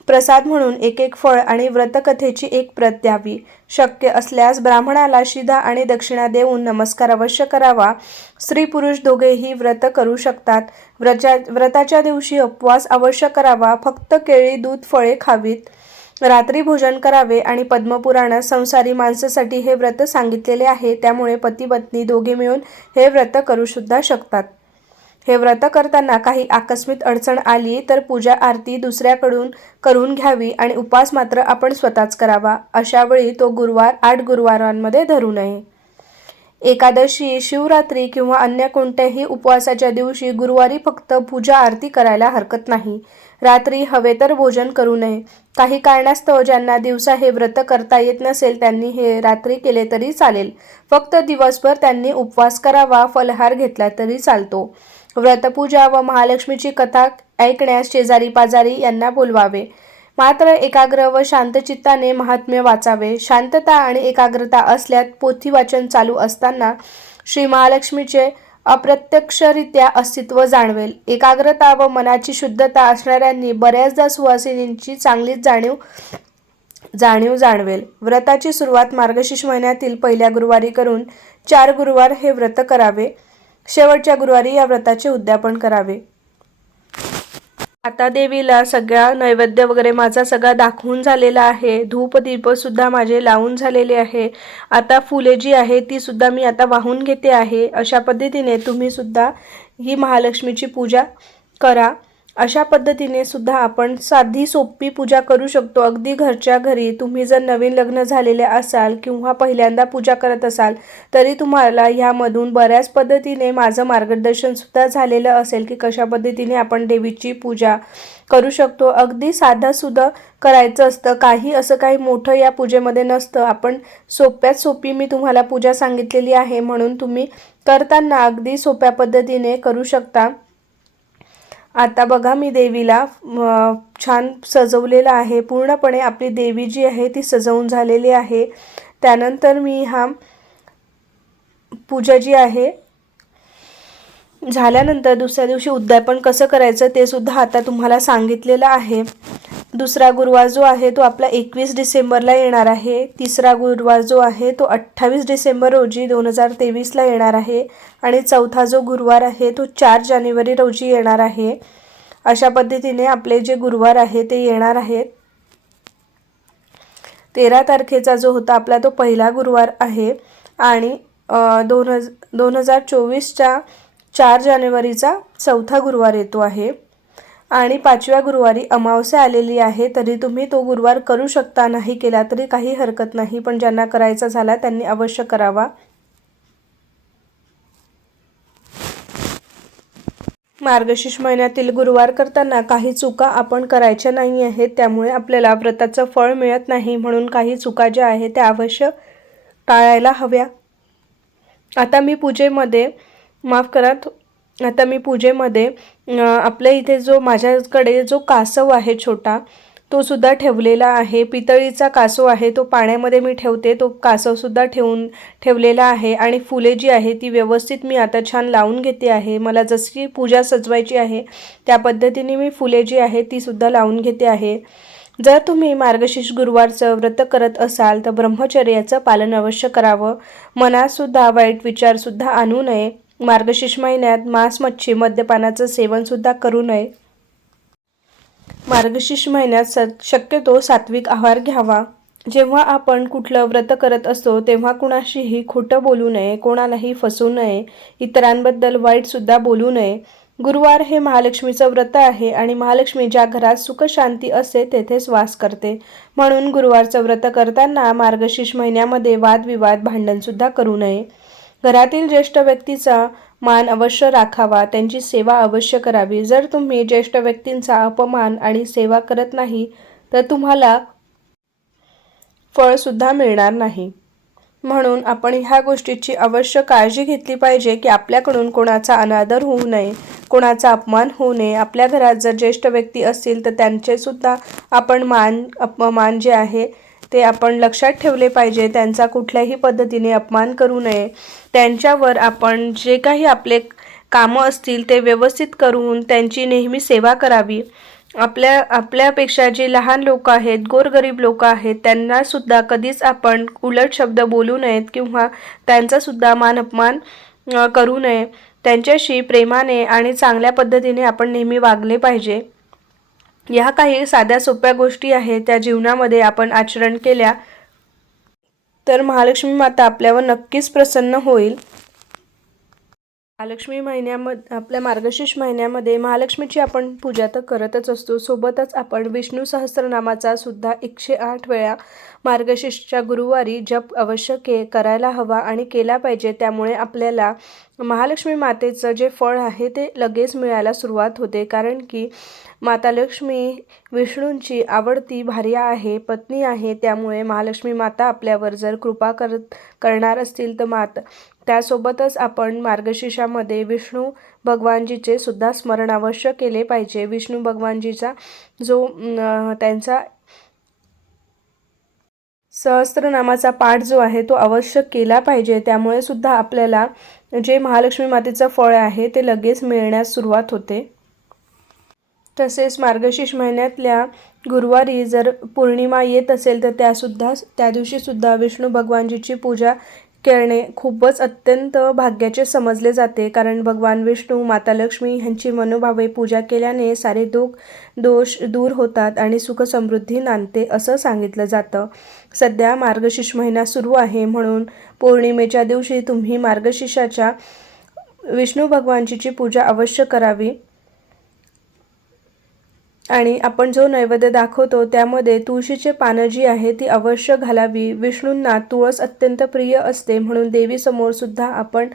प्रसाद म्हणून एक फळ आणि व्रतकथेची एक प्रत द्यावी. शक्य असल्यास ब्राह्मणाला शिधा आणि दक्षिणा देऊन नमस्कार अवश्य करावा. स्त्री पुरुष दोघेही व्रत करू शकतात. व्रताच्या दिवशी उपवास अवश्य करावा. फक्त केळी दूध फळे खावीत. रात्री भोजन करावे आणि पद्मपुराणात संसारी माणसासाठी हे व्रत सांगितलेले आहे. त्यामुळे पती पत्नी दोघे मिळून हे व्रत करू सुद्धा शकतात. हे व्रत करताना काही आकस्मिक अडचण आली तर पूजा आरती दुसऱ्याकडून करून घ्यावी आणि उपवास मात्र आपण स्वतःच करावा. अशा वेळी तो गुरुवार 8 गुरुवारांमध्ये धरू नये. एकादशी, शिवरात्री किंवा अन्य कोणत्याही उपवासाच्या दिवशी गुरुवारी फक्त पूजा आरती करायला हरकत नाही. रात्री हवे तर भोजन करू नये. काही कारणास्तव ज्यांना दिवसा हे व्रत करता येत नसेल त्यांनी हे रात्री केले तरी चालेल. फक्त दिवसभर त्यांनी उपवास करावा. फलहार घेतला तरी चालतो. व्रतपूजा व महालक्ष्मीची कथा ऐकण्यास शेजारी पाजारी यांना बोलवावे. मात्र एकाग्र व शांतचित्ताने महात्म्य वाचावे. शांतता आणि एकाग्रता असल्यात पोथी वाचन चालू असताना श्री महालक्ष्मीचे अप्रत्यक्षरित्या अस्तित्व जाणवेल. एकाग्रता व मनाची शुद्धता असणाऱ्यांनी बऱ्याचदा सुवासिनींची चांगलीच जाणीव जाणवेल. व्रताची सुरुवात मार्गशीर्ष महिन्यातील पहिल्या गुरुवारी करून 4 गुरुवार हे व्रत करावे. शेवटच्या गुरुवारी या व्रताचे उद्यापन करावे. आता देवीला सगळा नैवेद्य वगैरे माझा सगळा दाखवून झालेला आहे. धूप दीप सुद्धा माझे लावून झालेले आहे. आता फुले जी आहे ती सुद्धा मी आता वाहून घेते आहे. अशा पद्धतीने तुम्ही सुद्धा ही महालक्ष्मीची पूजा करा अशा पद्धतीने सुद्धा आपण साधी सोपी पूजा करू शकतो, अगदी घरच्या घरी. तुम्ही जर नवीन लग्न झालेले असाल किंवा पहिल्यांदा पूजा करत असाल तरी तुम्हाला ह्यामधून बऱ्याच पद्धतीने माझं मार्गदर्शनसुद्धा झालेलं असेल की कशा पद्धतीने आपण देवीची पूजा करू शकतो. अगदी साधंसुद्धा करायचं असतं, काही मोठं या पूजेमध्ये नसतं. आपण सोप्यात सोपी मी तुम्हाला पूजा सांगितलेली आहे, म्हणून तुम्ही करताना अगदी सोप्या पद्धतीने करू शकता. आता बघा मी देवीला छान सजवलेलं आहे. पूर्णपणे आपली देवी जी आहे ती सजवून झालेली आहे. त्यानंतर मी पूजा जी आहे झाल्यानंतर दुसऱ्या दिवशी उद्यापन कसं करायचं ते सुद्धा आता तुम्हाला सांगितलेलं आहे. दुसरा गुरुवार जो आहे तो आपला 21 डिसेंबरला येणार आहे. तिसरा गुरुवार जो आहे तो 28 डिसेंबर रोजी 2023ला येणार आहे. आणि चौथा जो गुरुवार आहे तो 4 जानेवारी रोजी येणार आहे. अशा पद्धतीने आपले जे गुरुवार आहे ते येणार आहेत. 13 तारखेचा जो होता आपला तो पहिला गुरुवार आहे आणि 2024च्या 4 जानेवारीचा चौथा गुरुवार येतो आहे. आणि 5व्या गुरुवारी अमावस्या आलेली आहे, तरी तुम्ही तो गुरुवार करू शकता. नाही केला तरी काही हरकत नाही, पण ज्यांना करायचा झाला त्यांनी अवश्य करावा. मार्गशीर्ष महिन्यातील गुरुवार करताना काही चुका आपण करायच्या नाही आहेत, त्यामुळे आपल्याला व्रताचं फळ मिळत नाही. म्हणून काही चुका ज्या आहेत त्या अवश्य टाळायला हव्या. आता मी पूजेमध्ये आपल्या इथे जो माझ्याकडे जो कासव आहे छोटा तो सुद्धा ठेवलेला आहे. पितळीचा कासव आहे, तो पाण्यामध्ये मी ठेवते. तो कासवसुद्धा ठेवलेला आहे. आणि फुले जी आहे ती व्यवस्थित मी आता छान लावून घेते आहे. मला जशी पूजा सजवायची आहे त्या पद्धतीने मी फुले जी आहे ती सुद्धा लावून घेते आहे. जर तुम्ही मार्गशीर्ष गुरुवारचं व्रत करत असाल तर ब्रह्मचर्याचं पालन अवश्य करावं. मनातसुद्धा वाईट विचारसुद्धा आणू नये. मार्गशीर्ष महिन्यात मांस, मच्छी, मद्यपानाचं सेवनसुद्धा करू नये. मार्गशीर्ष महिन्यात शक्यतो सात्विक आहार घ्यावा. जेव्हा आपण कुठलं व्रत करत असतो तेव्हा कुणाशीही खोटं बोलू नये, कोणालाही फसवू नये, इतरांबद्दल वाईटसुद्धा बोलू नये. गुरुवार हे महालक्ष्मीचं व्रत आहे आणि महालक्ष्मी ज्या घरात सुख शांती असते तेथेच वास करते. म्हणून गुरुवारचं व्रत करताना मार्गशीर्ष महिन्यामध्ये वादविवाद, भांडणसुद्धा करू नये. घरातील ज्येष्ठ व्यक्तीचा मान अवश्य राखावा, त्यांची सेवा अवश्य करावी. जर तुम्ही ज्येष्ठ व्यक्तींचा अपमान आणि सेवा करत नाही तर तुम्हाला फळसुद्धा मिळणार नाही. म्हणून आपण ह्या गोष्टीची अवश्य काळजी घेतली पाहिजे की आपल्याकडून कोणाचा अनादर होऊ नये, कोणाचा अपमान होऊ नये. आपल्या घरात जर ज्येष्ठ व्यक्ती असतील तर त्यांचेसुद्धा आपण अपमान जे आहे ते आपण लक्षात ठेवले पाहिजे. त्यांचा कुठल्याही पद्धतीने अपमान करू नये. त्यांच्यावर आपण जे काही आपले कामं असतील ते व्यवस्थित करून त्यांची नेहमी सेवा करावी. आपल्यापेक्षा जे लहान लोक आहेत, गोरगरीब लोक आहेत, त्यांनासुद्धा कधीच आपण उलट शब्द बोलू नयेत किंवा त्यांचासुद्धा मान अपमान करू नये. त्यांच्याशी प्रेमाने आणि चांगल्या पद्धतीने आपण नेहमी वागले पाहिजे. ह्या काही साध्या सोप्या गोष्टी आहेत, त्या जीवनामध्ये आपण आचरण केल्या तर महालक्ष्मी माता आपल्यावर नक्कीच प्रसन्न होईल. आपल्या मार्गशीर्ष महिन्यामध्ये महालक्ष्मीची आपण पूजा तर करतच असतो, सोबतच आपण विष्णू सहस्त्रनामाचा सुद्धा 108 वेळा मार्गशीर्षच्या गुरुवारी जप अवश्य करायला हवा आणि केला पाहिजे. त्यामुळे आपल्याला महालक्ष्मी मातेचं जे फळ आहे ते लगेच मिळायला सुरुवात होते. कारण की माता लक्ष्मी विष्णूंची आवडती भार्या आहे, पत्नी आहे. त्यामुळे महालक्ष्मी माता आपल्यावर जर कृपा करणार असतील तर त्यासोबतच आपण मार्गशीर्षामध्ये विष्णू भगवानजीचे सुद्धा स्मरण अवश्य केले पाहिजे. विष्णू भगवानजीचा जो त्यांचा सहस्त्रनामाचा पाठ जो आहे तो अवश्य केला पाहिजे. त्यामुळे सुद्धा आपल्याला जे महालक्ष्मी मातेचं फळ आहे ते लगेच मिळण्यास सुरुवात होते. तसेच मार्गशीर्ष महिन्यातल्या गुरुवारी जर पौर्णिमा येत असेल तर त्या दिवशीसुद्धा विष्णू भगवानजीची पूजा करणे खूपच अत्यंत भाग्याचे समजले जाते. कारण भगवान विष्णू, माता लक्ष्मी ह्यांची मनोभावे पूजा केल्याने सारे दोष दूर होतात आणि सुख समृद्धी नांदते असं सांगितलं जातं. सध्या मार्गशीर्ष महिना सुरू आहे, म्हणून पौर्णिमेच्या दिवशी तुम्ही मार्गशीर्षाच्या विष्णू भगवानजीची पूजा अवश्य करावी. आणि आपण जो नैवेद्य दाखवतो त्यामध्ये तुळशीचे पानं जी आहे ती अवश्य घालावी. विष्णूंना तुळस अत्यंत प्रिय असते, म्हणून देवीसमोर सुद्धा आपण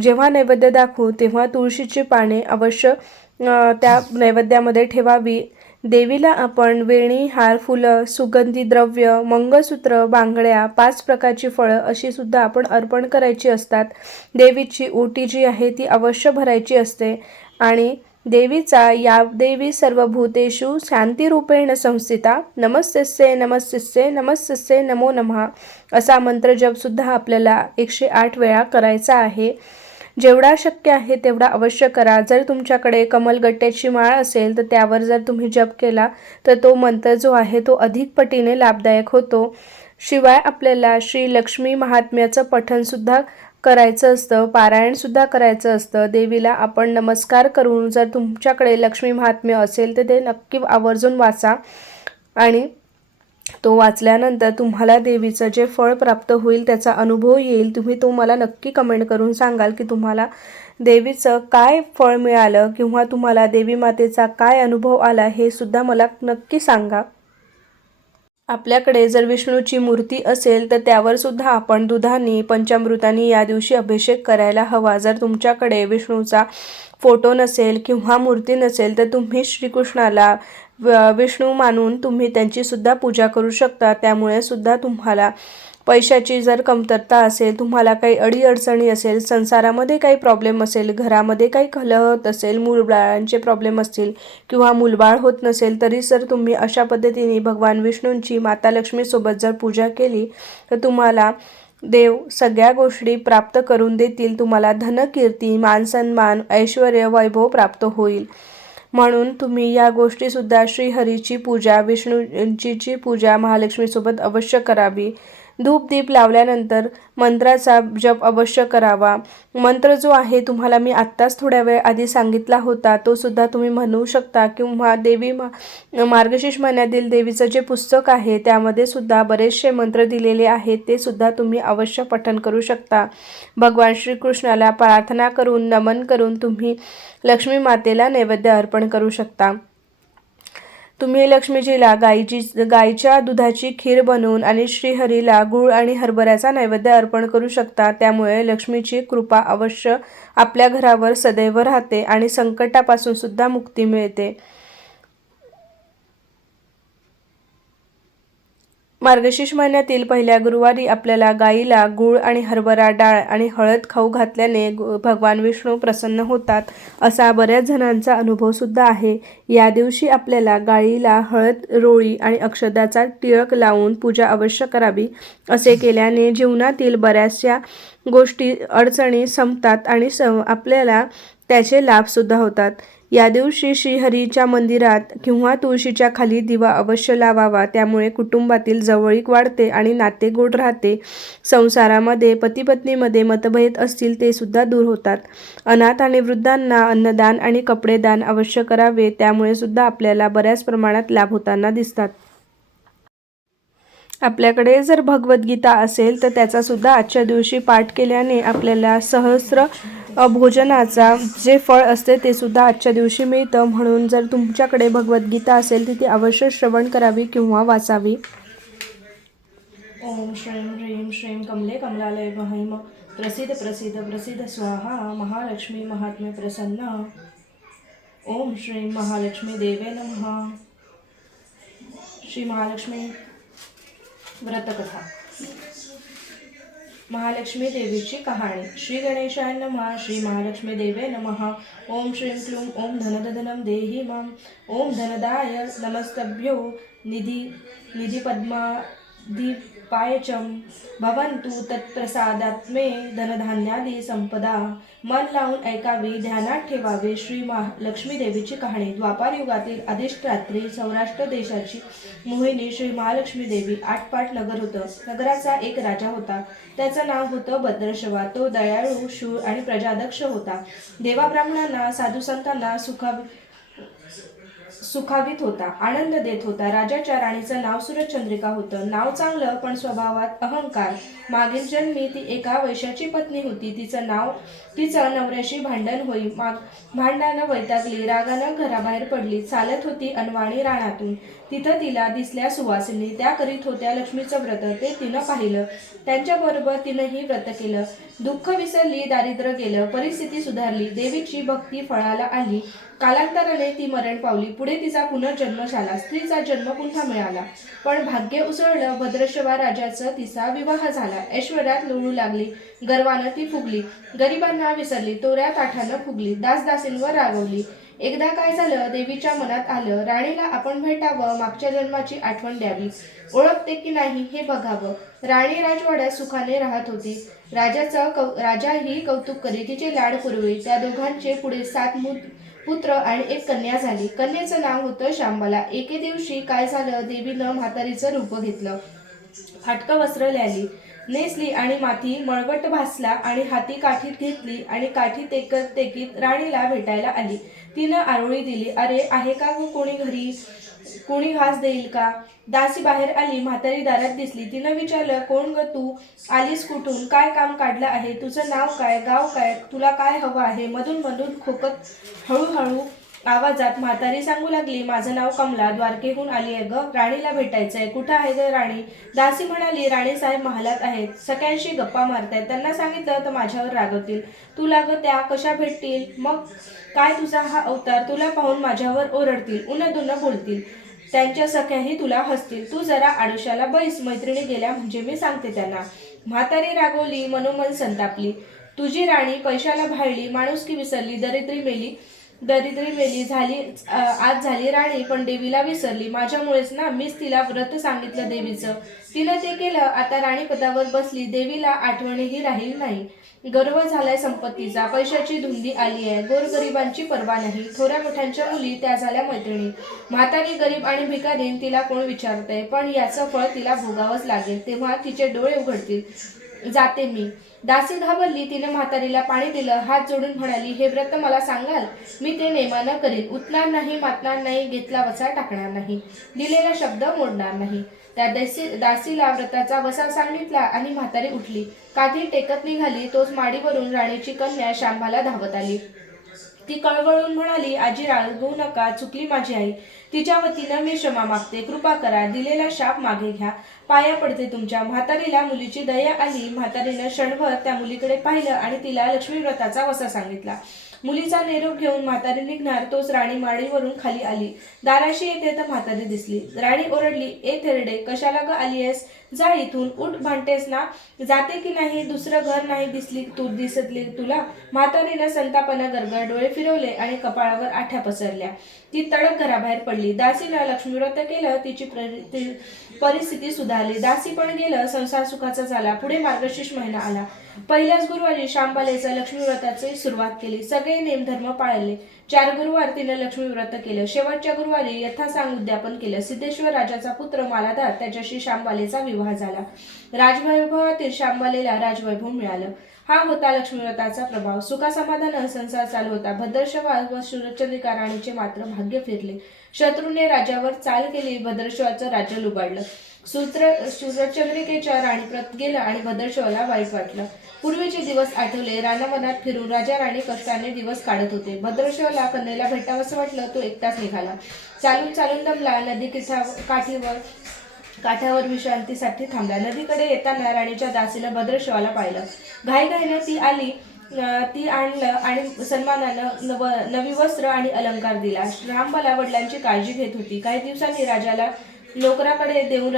जेव्हा नैवेद्य दाखवू तेव्हा तुळशीची पाने अवश्य त्या नैवेद्यामध्ये ठेवावी. देवीला आपण वेणी, हार, फुलं, सुगंधी द्रव्य, मंगळसूत्र, बांगड्या, 5 प्रकारची फळं अशी सुद्धा आपण अर्पण करायची असतात. देवीची ओटी जी आहे ती अवश्य भरायची असते आणि देवीचा या देवी सर्वभूतेषु शांतिरूपेण संस्थिता नमस्तेस्ये नमस्तेस्ये नमस्तेस्ये नमो नमः असा मंत्र जप सुद्धा आपल्याला 108 वेळा करायचा आहे. जेवढा शक्य आहे तेवढा अवश्य करा. जर तुमच्याकडे कमलगट्ट्याची माळ असेल तर त्यावर जर तुम्ही जप केला तर तो मंत्र जो आहे तो अधिक पटीने लाभदायक होतो. शिवाय आपल्याला श्री लक्ष्मी महात्म्याचं पठणसुद्धा करायचं असतं, पारायणसुद्धा करायचं असतं. देवीला आपण नमस्कार करून जर तुमच्याकडे लक्ष्मी महात्म्य असेल तर ते नक्की आवर्जून वाचा आणि तो वाचल्यानंतर तुम्हाला देवीचं जे फळ प्राप्त होईल त्याचा अनुभव येईल. तुम्ही तो मला नक्की कमेंट करून सांगाल की तुम्हाला देवीचं काय फळ मिळालं किंवा तुम्हाला देवी मातेचा काय अनुभव आला हे सुद्धा मला नक्की सांगा. आपल्याकडे जर विष्णूची मूर्ती असेल तर त्यावर सुद्धा आपण दुधाने, पंचामृताने या दिवशी अभिषेक करायला हवा. जर तुमच्याकडे विष्णूचा फोटो नसेल किंवा मूर्ती नसेल तर तुम्ही श्रीकृष्णाला विष्णू मानून तुम्ही त्यांची सुद्धा पूजा करू शकता. त्यामुळे सुद्धा तुम्हाला पैशाची जर कमतरता असेल, तुम्हाला काही अडीअडचणी असेल, संसारामध्ये काही प्रॉब्लेम असेल, घरामध्ये काही कलह होत असेल, मूलबाळांचे प्रॉब्लेम असतील किंवा मूलबाळ होत नसेल तरी जर तुम्ही अशा पद्धतीने भगवान विष्णूंची माता लक्ष्मीसोबत जर पूजा केली तर तुम्हाला देव सगळ्या गोष्टी प्राप्त करून देतील. तुम्हाला धनकीर्ती, मानसन्मान, ऐश्वर्य, वैभव प्राप्त होईल. म्हणून तुम्ही या गोष्टीसुद्धा श्रीहरीची पूजा, विष्णूंची पूजा महालक्ष्मीसोबत अवश्य करावी. धूप दीप लावल्यानंतर मंत्राचा जप अवश्य करावा. मंत्र जो आहे तुम्हाला मी आत्ताच थोड्या वेळ आधी सांगितला होता तो सुद्धा तुम्ही म्हणू शकता किंवा देवी मार्गशीर्ष महिन्यातील देवीचं जे पुस्तक आहे त्यामध्ये सुद्धा बरेचसे मंत्र दिलेले आहेत, ते सुद्धा तुम्ही अवश्य पठण करू शकता. भगवान श्रीकृष्णाला प्रार्थना करून, नमन करून तुम्ही लक्ष्मी मातेला नैवेद्य अर्पण करू शकता. तुम्ही लक्ष्मीजीला गाईच्या दुधाची खीर बनवून आणि श्रीहरीला गूळ आणि हरभऱ्याचा नैवेद्य अर्पण करू शकता. त्यामुळे लक्ष्मीची कृपा अवश्य आपल्या घरावर सदैव राहते आणि संकटापासून सुद्धा मुक्ती मिळते. मार्गशीर्ष महिन्यातील पहिल्या गुरुवारी आपल्याला गाईला गूळ आणि हरभरा डाळ आणि हळद खाऊ घातल्याने भगवान विष्णू प्रसन्न होतात असा बऱ्याच जणांचा अनुभव सुद्धा आहे. या दिवशी आपल्याला गाईला हळद, रोळी आणि अक्षदाचा टिळक लावून पूजा अवश्य करावी. असे केल्याने जीवनातील बऱ्याचशा गोष्टी, अडचणी संपतात आणि आपल्याला त्याचे लाभसुद्धा होतात. या दिवशी श्रीहरीच्या मंदिरात किंवा तुळशीच्या खाली दिवा अवश्य लावावा. त्यामुळे कुटुंबातील जवळीक वाढते आणि नाते गोड राहते. संसारामध्ये पती-पत्नीमध्ये मतभेद असतील ते सुद्धा दूर होतात. अनाथ आणि वृद्धांना अन्नदान आणि कपडेदान अवश्य करावे. त्यामुळे सुद्धा आपल्याला बऱ्याच प्रमाणात लाभ होताना दिसतात. आपल्याकडे जर भगवद्गीता असेल तर त्याचा सुद्धा आजच्या दिवशी पाठ केल्याने आपल्याला सहस्र भोजनाचा जे फळ असते ते सुद्धा आजच्या दिवशी मिळतं. म्हणून जर तुमच्याकडे भगवद्गीता असेल तर ती अवश्य श्रवण करावी किंवा वाचावी. ओम श्रीं ह्रीं श्रीं कमले कमलालय महिम प्रसिद्ध प्रसिद्ध प्रसिद्ध स्वाहा महालक्ष्मी महात्म्य प्रसन्न. ओम श्रीं महालक्ष्मी देवे नमः. श्री महालक्ष्मी व्रतकथा. महालक्ष्मी देवीची कहाणी. श्री गणेशाय नमः. श्री महालक्ष्मी देवे नमः. ओम श्रीं क्लूं ओम धनदधनं देहि मां. ओम धनदाय नमस्तभ्यो निधिपद्माधिपायचं भवन्तु तत्प्रसादात्मे धनधान्यादी संपदा. मन लावून ऐकावी, ध्यानात ठेवावे. श्री लक्ष्मी देवीची कहाणी. द्वापार युगातील अधिष्ठात्री सौराष्ट्र देशाची मोहिनी श्री महालक्ष्मी देवी. आटपाट नगर होतं. नगराचा एक राजा होता. त्याचं नाव होतं भद्रश्रवा. तो दयाळू, शूर आणि प्रजादक्ष होता. देवा ब्राह्मणांना, साधू संतांना सुखावीत होता, आनंद देत होता. राजाच्या राणीचं नाव सूरजचंद्रिका होतं. नाव चांगलं, पण स्वभावात अहंकार. मागील जन्मी ती एका वैश्याची पत्नी होती. तिचं नवऱ्याशी भांडण होई. भांडणानं वैतागली, रागानं घराबाहेर पडली. चालत होती अनवाणी रानातून. तिथं तिला दिसल्या सुवासिनी. त्या करीत होत्या लक्ष्मीचं व्रत. ते तिनं पाहिलं. त्यांच्याबरोबर तिनंही व्रत केलं. दुःख विसरली, दारिद्र्य गेलं, परिस्थिती सुधारली, देवीची भक्ती फळाला आली. कालांतराने ती मरण पावली. पुढे तिचा पुनर्जन्म झाला. स्त्रीचा जन्म पुन्हा मिळाला. पण भाग्य उसळलं. भद्रश्वा राजाचा तिचा विवाह झाला. ऐश्वर्यात लोळू लागली. गर्वानं ती फुगली. गरिबांना विसरली. तोऱ्या ताठानं फुगली. दासदासींवर रागवली. एकदा काय झालं, देवीच्या मनात आलं, राणीला आपण भेटावं, मागच्या जन्माची आठवण द्यावी, ओळखते की नाही हे बघावं. राणी राजवाड्यात सुखाने राहत होती. राजाही कौतुक करी, तिचे लाड पुरवी. त्या दोघांचे पुढे 7 पुत्र आणि 1 कन्या झाली. कन्येचं नाव होतं शांबाला. एके दिवशी काय झालं, देवीनं म्हातारीचं रूप घेतलं. फाटकं वस्त्र नेसली आणि माथी मळवट भासला आणि हाती काठी घेतली आणि काठी टेकीत राणीला भेटायला आली. तिनं आरोळी दिली. अरे, आहे का कोणी घरी? कोणी घास देईल का? दासी बाहेर आली. म्हातारी दारात दिसली. तिनं विचारलं, कोण ग तू? आलीस कुठून? काय काम काढलं आहे? तुझं नाव काय? गाव काय? तुला काय हवं आहे? मधून खोकत हळूहळू आवाजात म्हातारी सांगू लागली, माझं नाव कमला, द्वारकेहून आली आहे ग, राणीला भेटायचंय. कुठं आहे ग राणी? दासी म्हणाली, राणीसाहेब महालात आहेत, सगळ्यांशी गप्पा मारतायत. त्यांना सांगितलं तर माझ्यावर रागवतील. तुला ग त्या कशा भेटतील? मग काय तुझा हा अवतार? तुला पाहून माझ्यावर ओरडतील, उन्हदुन्ह बोलतील. त्यांच्या सख्याही तुला हसतील. तू जरा आडुशाला बैस, मैत्रिणी गेल्या म्हणजे मी सांगते त्यांना. म्हातारी रागवली, मनोमन संतापली. तुझी राणी पैशाला भाळली, माणुसकी विसरली, दरिद्री मेली झाली. आज झाली राणी, पण देवीला विसरली. माझ्यामुळेच ना, मीच तिला व्रत सांगितलं देवीचं, तिनं ते केलं. आता राणी पदावर बसली, देवीला आठवणही राहील नाही. गर्व झालाय संपत्तीचा, पैशाची धुंदी आली आहे, गोरगरिबांची पर्वा नाही. थोड्या मोठ्यांच्या मुली त्या झाल्या मैत्रिणी. म्हातारी, गरीब आणि भिकारीन तिला कोण विचारतंय, पण याचं फळ तिला भोगावंच लागेल. तेव्हा तिचे डोळे उघडतील. जाते मी. दासी घाबरली. तिने म्हातारीला पाणी दिलं. हात जोडून म्हणाली, हे व्रत मला सांगाल? मी ते नेमानं करीन. उठणार नाही, मातणार नाही, घेतला वसा टाकणार नाही, दिलेला शब्द मोडणार नाही. त्या दासीला व्रताचा वसा सांगितला आणि म्हातारी उठली. काठी टेकत निघाली. तोच माडीवरून राणीची कन्या शांबाला धावत आली. ती कळवळून म्हणाली, आजी रागवू नका, चुकली माझी आई. तिच्या वतीनं मी क्षमा मागते, कृपा करा, दिलेला शाप मागे घ्या, पाया पडते तुमच्या. म्हातारीला मुलीची दया आली. म्हातारीनं क्षणभर त्या मुलीकडे पाहिलं आणि तिला लक्ष्मी व्रताचा वसा सांगितला. मुलीचा निरोप घेऊन म्हातारी निघणार, तोच राणी माडीवरून खाली आली. दाराशी येते तर म्हातारी दिसली. राणी ओरडली, ए थेरडे, कशाला ग आलीयस? जा इथून, उठ, भांडतेस ना? जाते की नाही? दुसरं घर नाही दिसतली तुला? म्हातारीनं संतापानं गरगर डोळे फिरवले आणि कपाळावर आठ्या पसरल्या. ती तडक घराबाहेर पडली. दासीनं लक्ष्मीव्रत केलं. तिची परिस्थिती सुधारली. दासी पण गेलं. संसार सुखाचा झाला. पुढे मार्गशीर्ष महिना आला. पहिल्याच गुरुवारी शांबालेचं लक्ष्मीव्रताची सुरुवात केली. सगळे नेमधर्म पाळले. 4 गुरुवार तिनं लक्ष्मीव्रत केलं. शेवटच्या गुरुवारी यथासांग उद्यापन केलं. सिद्धेश्वर राजाचा पुत्र मालाधार, त्याच्याशी शांबालेचा विवाह झाला. राजवैभवातील शांबालेला राजवैभव मिळालं. हा होता लक्ष्मीव्रताचा प्रभाव. सुखासमाधानानं संसार चालू होता. भद्रश्वा व सूरजचंद्रिका राणीचे मात्र भाग्य फिरले. शत्रूने राजावर चाल केली. भद्रश्वाचं राज्य लुबाडलं. सूरजचंद्रिकेच्या राणीप्रत गेलं आणि भद्रश्वाला वाईट वाटलं. पूर्वीचे दिवस आठवले. रानावनात फिरून राजा राणी कष्टाने दिवस काढत होते. भद्रश्वाला कन्येला भेटावंसं वाटलं. तो एकटाच निघाला. चालून दमला. नदी काठावर विश्रांतीसाठी थांबला. नदीकडे येताना राणीच्या दासीनं भद्रश्वाला पाहिलं. घाईघाईनं ती आणलं आणि सन्मानानं नवी वस्त्र आणि अलंकार दिला. शांबाला वडिलांची काळजी घेत होती. काही दिवसांनी राजाला नोकराकडे देऊन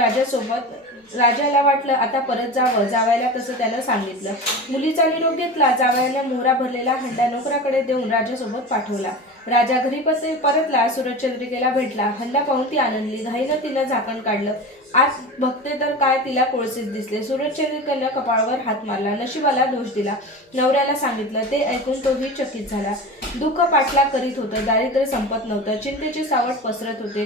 राजाला वाटलं आता परत जावं. जावयाला तसं त्यानं सांगितलं. मुलीचा निरोप घेतला. जावयानं मोहरा भरलेला हंडा नोकराकडे देऊन राजासोबत पाठवला. राजा घरी परतला. सूरजचंद्रिकेला भेटला. हंडा पाहून ती आनंदली. घाईनं तिनं झाकण काढलं आज बघते तर काय तिला कोळसेच दिसले. सूरजचंद्रिकेनं कपाळावर हात मारला, नशिबाला दोष दिला, नवऱ्याला सांगितलं. ते ऐकून तोही चकित झाला. दुःख पाठलाग करीत होतं, दारिद्र्य संपत नव्हतं, चिंतेचे सावट पसरत होते,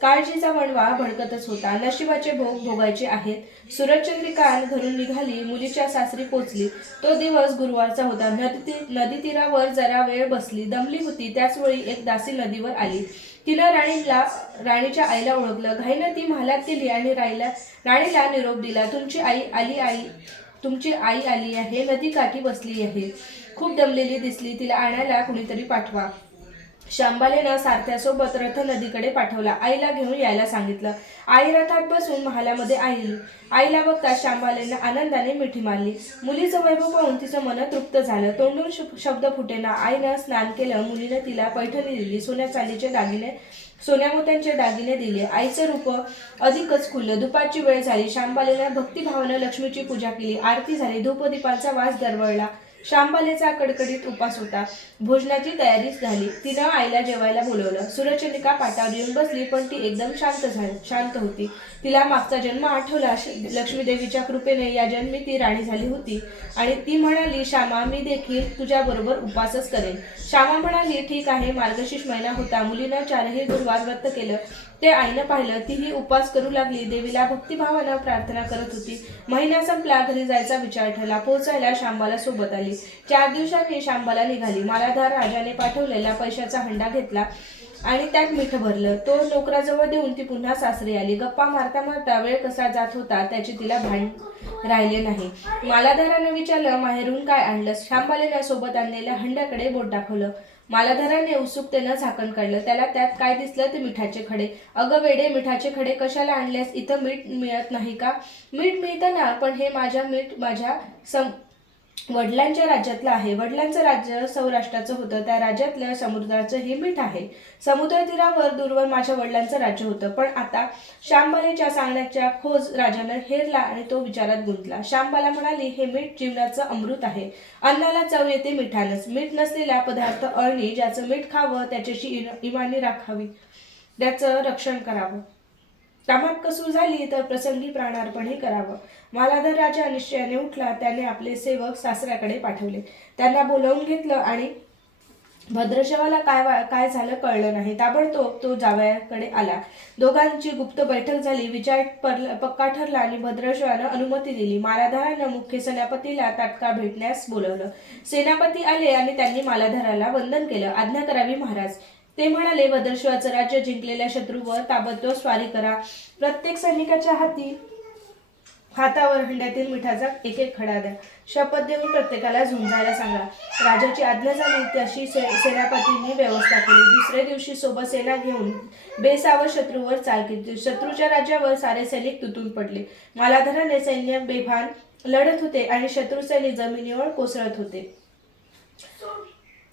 काळजीचा वणवा भडकतच होता. नशिबाचे भोग भोगायचे आहेत. सूरजचंद्रिका घरून निघाली, मुलीच्या सासरी पोचली. तो दिवस गुरुवारचा होता. नदी तीरावर जरा वेळ बसली, दमली होती. त्याचवेळी एक दासी नदीवर आली. तिनं राणीच्या आईला ओळखलं. घाईनं ती महालात गेली आणि राणीला निरोप दिला. तुमची आई आली आहे, नदीकाठी बसली आहे, खूप दमलेली दिसली, तिला आणायला कुणीतरी पाठवा. शांबालेनं सारथ्यासोबत रथ नदीकडे पाठवला. आईला घेऊन यायला सांगितलं. आई रथात बसून महालामध्ये आली. आईला बघता शांबालेनं आनंदाने मिठी मारली. मुलीचं वैभव पाहून तिचं मन तृप्त झालं. तोंडून शब्द फुटेना. आईनं स्नान केलं. मुलीनं तिला पैठणी दिली. सोन्या मोत्यांचे दागिने दिले. आईचं रूप अधिकच खुललं. दुपारची वेळ झाली. शांबालेनं भक्तिभावानं लक्ष्मीची पूजा केली. आरती झाली. धूपदीपांचा वास दरवळला. शांबालेचा कडकडीत उपास होता. भोजनाची तयारी झाली. तिनं आईला जेवायला बोलवलं. सूरजचंद्रिका पाटावर येऊन बसली, पण ती एकदम शांत होती. तिला मागचा जन्म आठवला. लक्ष्मीदेवीच्या कृपेने या जन्मी ती राणी झाली होती. आणि ती म्हणाली, श्यामा, मी देखील तुझ्याबरोबर उपवासच करेन. श्यामा म्हणाली, ठीक आहे. मार्गशीर्ष महिना होता. मुलीनं 4ही गुरुवार व्रत केलं. ते आईनं पाहिलं. तीही उपवास करू लागली. देवीला भक्तिभावानं प्रार्थना करत होती. महिना संपला. घरी जायचा विचार ठरला. पोहोचायला शांबाला सोबत आली. 4 दिवसांनी शांबाला निघाली. मालाधार राजाने पाठवलेला पैशाचा हंडा घेतला आणि त्यात मीठ भरलं. तो नोकराजवळ देऊन ती पुन्हा सासरी आली. गप्पा मारता मारता वेळ कसा जात होता त्याचे तिला भान राहिले नाही. मालाधारानं विचारलं, माहेरून काय आणलं? शांबालेनं सोबत आणलेल्या हंड्याकडे बोट दाखवलं. मालाधाराने उत्सुकतेनं झाकण काढलं. त्याला त्यात काय दिसलं ते मिठाचे खडे. अगं वेडे, मिठाचे खडे कशाला आणलेस? इथं मीठ मिळत नाही का? मीठ मिळतं ना, पण हे मीठ माझ्या वडिलांच्या राज्यातलं आहे. वडिलांचं राज्य सौराष्ट्राचं होतं. त्या राज्यातलं समुद्राचं हे मीठ आहे. समुद्र तीरावर दूरवर माझ्या वडिलांचं राज्य होतं. पण आता शांबालेच्या सांगण्याच्या खोज राजानं हेरला आणि तो विचारात गुंतला. शांबाला म्हणाली, हे मीठ जीवनाचं अमृत आहे. अन्नाला चव येते मिठानंच. मीठ नसलेला पदार्थ अळणी. ज्याचं मीठ खावं त्याच्याशी इमानी राखावी, त्याचं रक्षण करावं. कामात कसूर झाली तर प्रसंगी प्राणार्पणही करावं. मालाधार राजा निश्चयाने उठला. त्याने आपले सेवक सासऱ्याकडे पाठवले. त्यांना बोलावून घेतलं आणि भद्रशवाला काय झालं कळलं नाही. ताबडतोब तो जावयाकडे आला. दोघांची गुप्त बैठक झाली. विचार पक्का ठरला आणि भद्रशवानं अनुमती दिली. मालाधारानं मुख्य सेनापतीला तात्काळ भेटण्यास बोलवलं. सेनापती आले आणि त्यांनी मालाधाराला वंदन केलं. आज्ञा करावी महाराज. ते म्हणाले, भद्रशवाचं राज्य जिंकलेल्या शत्रूवर ताबडतोब स्वारी करा. प्रत्येक सैनिकाच्या हातावर हंड्यातील मिठाचा एक खडा द्या. शपथ देऊन प्रत्येकाला झुंजायला सांगा. राजाची आज्ञा झाली तशी सेनापतींनी व्यवस्था केली. दुसऱ्या दिवशी सोबत सेना घेऊन बेसावध शत्रूवर चाल केली. शत्रूच्या राज्यावर सारे सैनिक तुटून पडले. मालाधाराने सैन्य बेभान लढत होते आणि शत्रू सैनिक जमिनीवर कोसळत होते.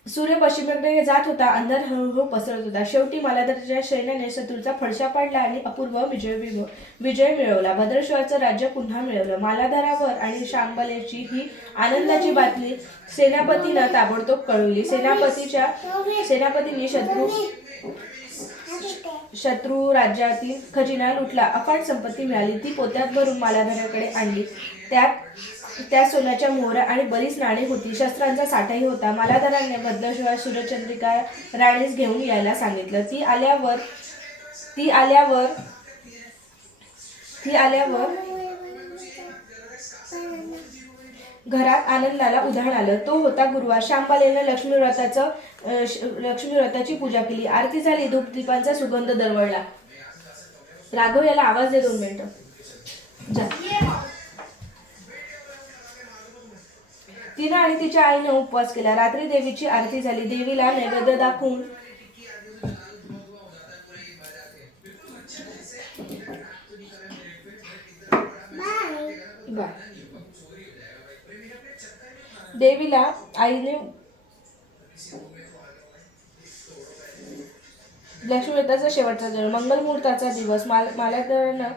सूर्य पश्चिमेकडे जात होता. अंधार हळूहळू पसरत होता. शेवटी मालाधाराच्या सैन्याने शत्रूचा फडशा पाडला आणि अपूर्व विजय मिळवला. भद्रशवाचं राज्य पुन्हा मिळवलं. मालाधारावर आणि शांबालेची ही आनंदाची बातमी सेनापतीनं ताबडतोब कळवली. सेनापतींनी शत्रू राज्यातील खजिना लुटला. अफाट संपत्ती मिळाली. ती पोत्यात भरून मालाधाराकडे आणली. त्या सोन्याच्या मोहऱ्या आणि बरीच नाणी होती. शस्त्रांचा साठाही होता. मालाधाराने भद्रशवा सूरजचंद्रिका राणीस घेऊन यायला सांगितलं. ती आल्यावर घरात आनंदाला उधाण आलं. तो होता गुरुवार. शांबालेनं लक्ष्मी व्रताची पूजा केली. आरती झाली. धूपदीपांचा सुगंध दरवळला. राघव, याला आवाज दे 2 मिनिटं. जा. तिनं आणि तिच्या आईनं उपवास केला. रात्री देवीची आरती झाली. देवीला नैवेद्य दाखवून देवीला आईने लक्ष्मी व्रताचा शेवटचा दिवस, मंगल मुहूर्ताचा दिवस. मालाधारानं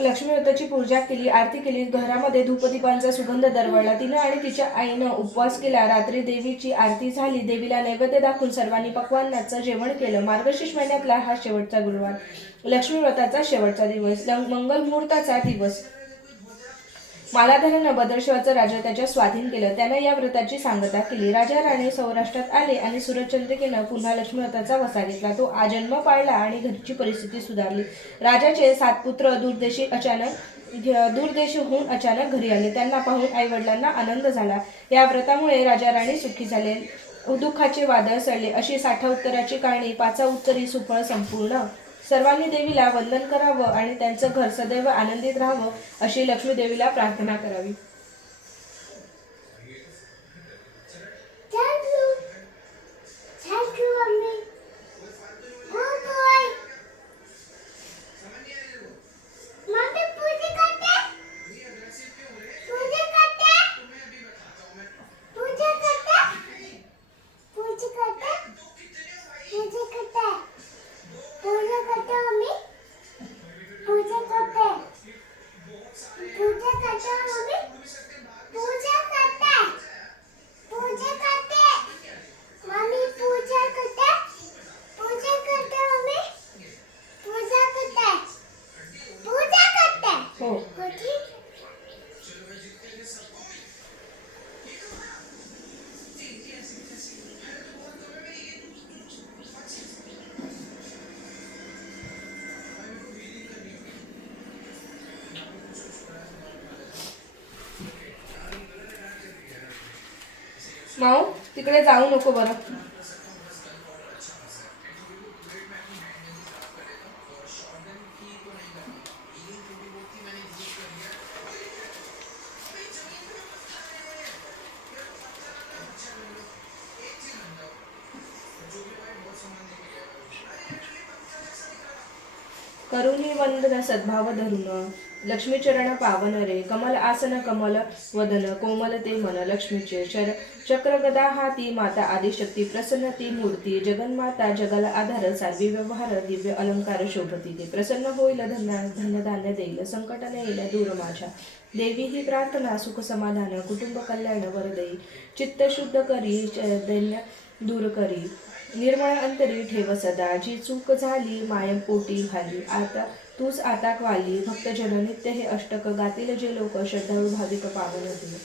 लक्ष्मी व्रताची पूजा केली, आरती केली, घरामध्ये धूपदीपांचा सुगंध दरवळला. तिनं आणि तिच्या आईनं उपवास केला. रात्री देवीची आरती झाली. देवीला नैवेद्य दाखवून सर्वांनी पक्वान्नाचं जेवण केलं. मार्गशीर्ष महिन्यातला हा शेवटचा गुरुवार, लक्ष्मी व्रताचा शेवटचा दिवस, मंगल मुहूर्ताचा दिवस. मालाधरानं बदरशिवाचं राज्य त्याच्या स्वाधीन केलं. त्यानं या व्रताची सांगता केली. राजा राणी सौराष्ट्रात आले आणि सूरजचंद्रिकेनं पुन्हा लक्ष्मी व्रताचा वसा घेतला. तो आजन्म पाळला आणि घरची परिस्थिती सुधारली. राजाचे 7 पुत्र दूरदेशीहून अचानक घरी आले. त्यांना पाहून आई वडिलांना आनंद झाला. या व्रतामुळे राजा राणी सुखी झाले. दुःखाचे वादळ सडले. अशी 60 उत्तराची कहाणी. 5 उत्तरी सुफळ संपूर्ण. सर्वांनी देवीला वंदन करावं आणि त्यांचं घर सदैव आनंदित राहावं अशी लक्ष्मी देवीला प्रार्थना करावी. माऊ तिकडे जाऊ नको बरं. करुणी वंदन सद्भाव धरुण, लक्ष्मी चरण पावन रे. कमल आसन कमल वदन, कोमल ते मन लक्ष्मीचे. चक्र गदा हाती माता आदिशक्ती, प्रसन्न ती मूर्ती. जगन्माता जगाला आधार, सार्वी व्यवहार दिव्य अलंकार शोभती ते. प्रसन्न होईल धनधान्य देईल, संकट येईल दूर माझ्या. देवी ही प्रार्थना सुख समाधान, कुटुंब कल्याण वर देई. चित्त शुद्ध करी दैन्य दूर करी, निर्मळ अंतरी ठेव सदा. जी चूक झाली मायम पोटी घाली, आता तूच आता क्वाली. भक्तजन नित्य हे अष्टक गातील जे लोक, श्रद्धाळू भाविक पावन होतील.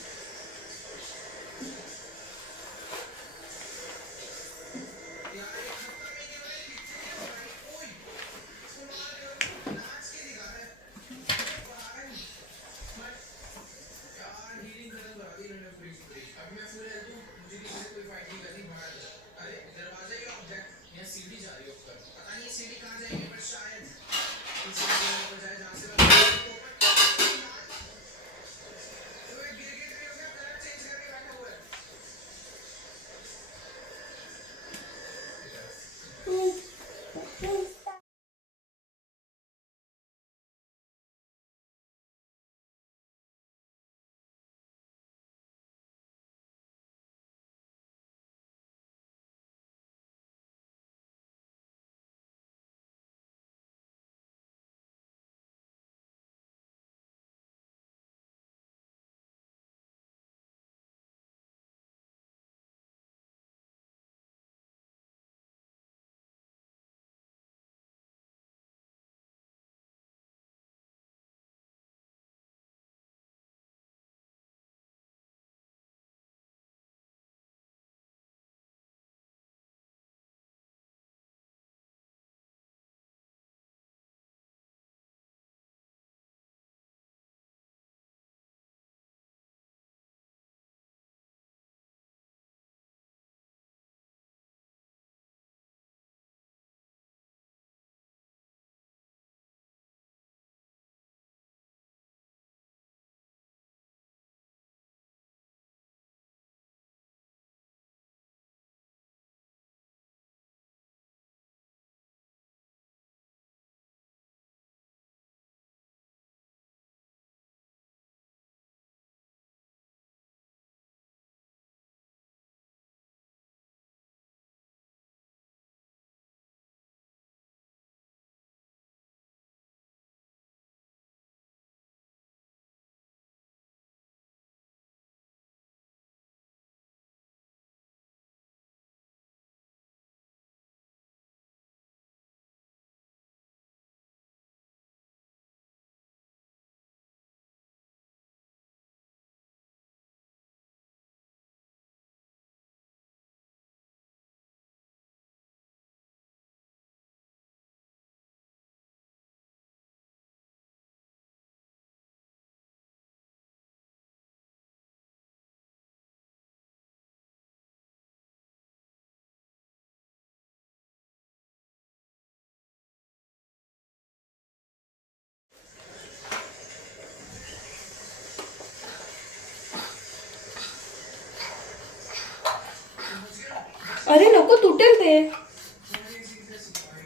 अरे नको, तुटेल ते.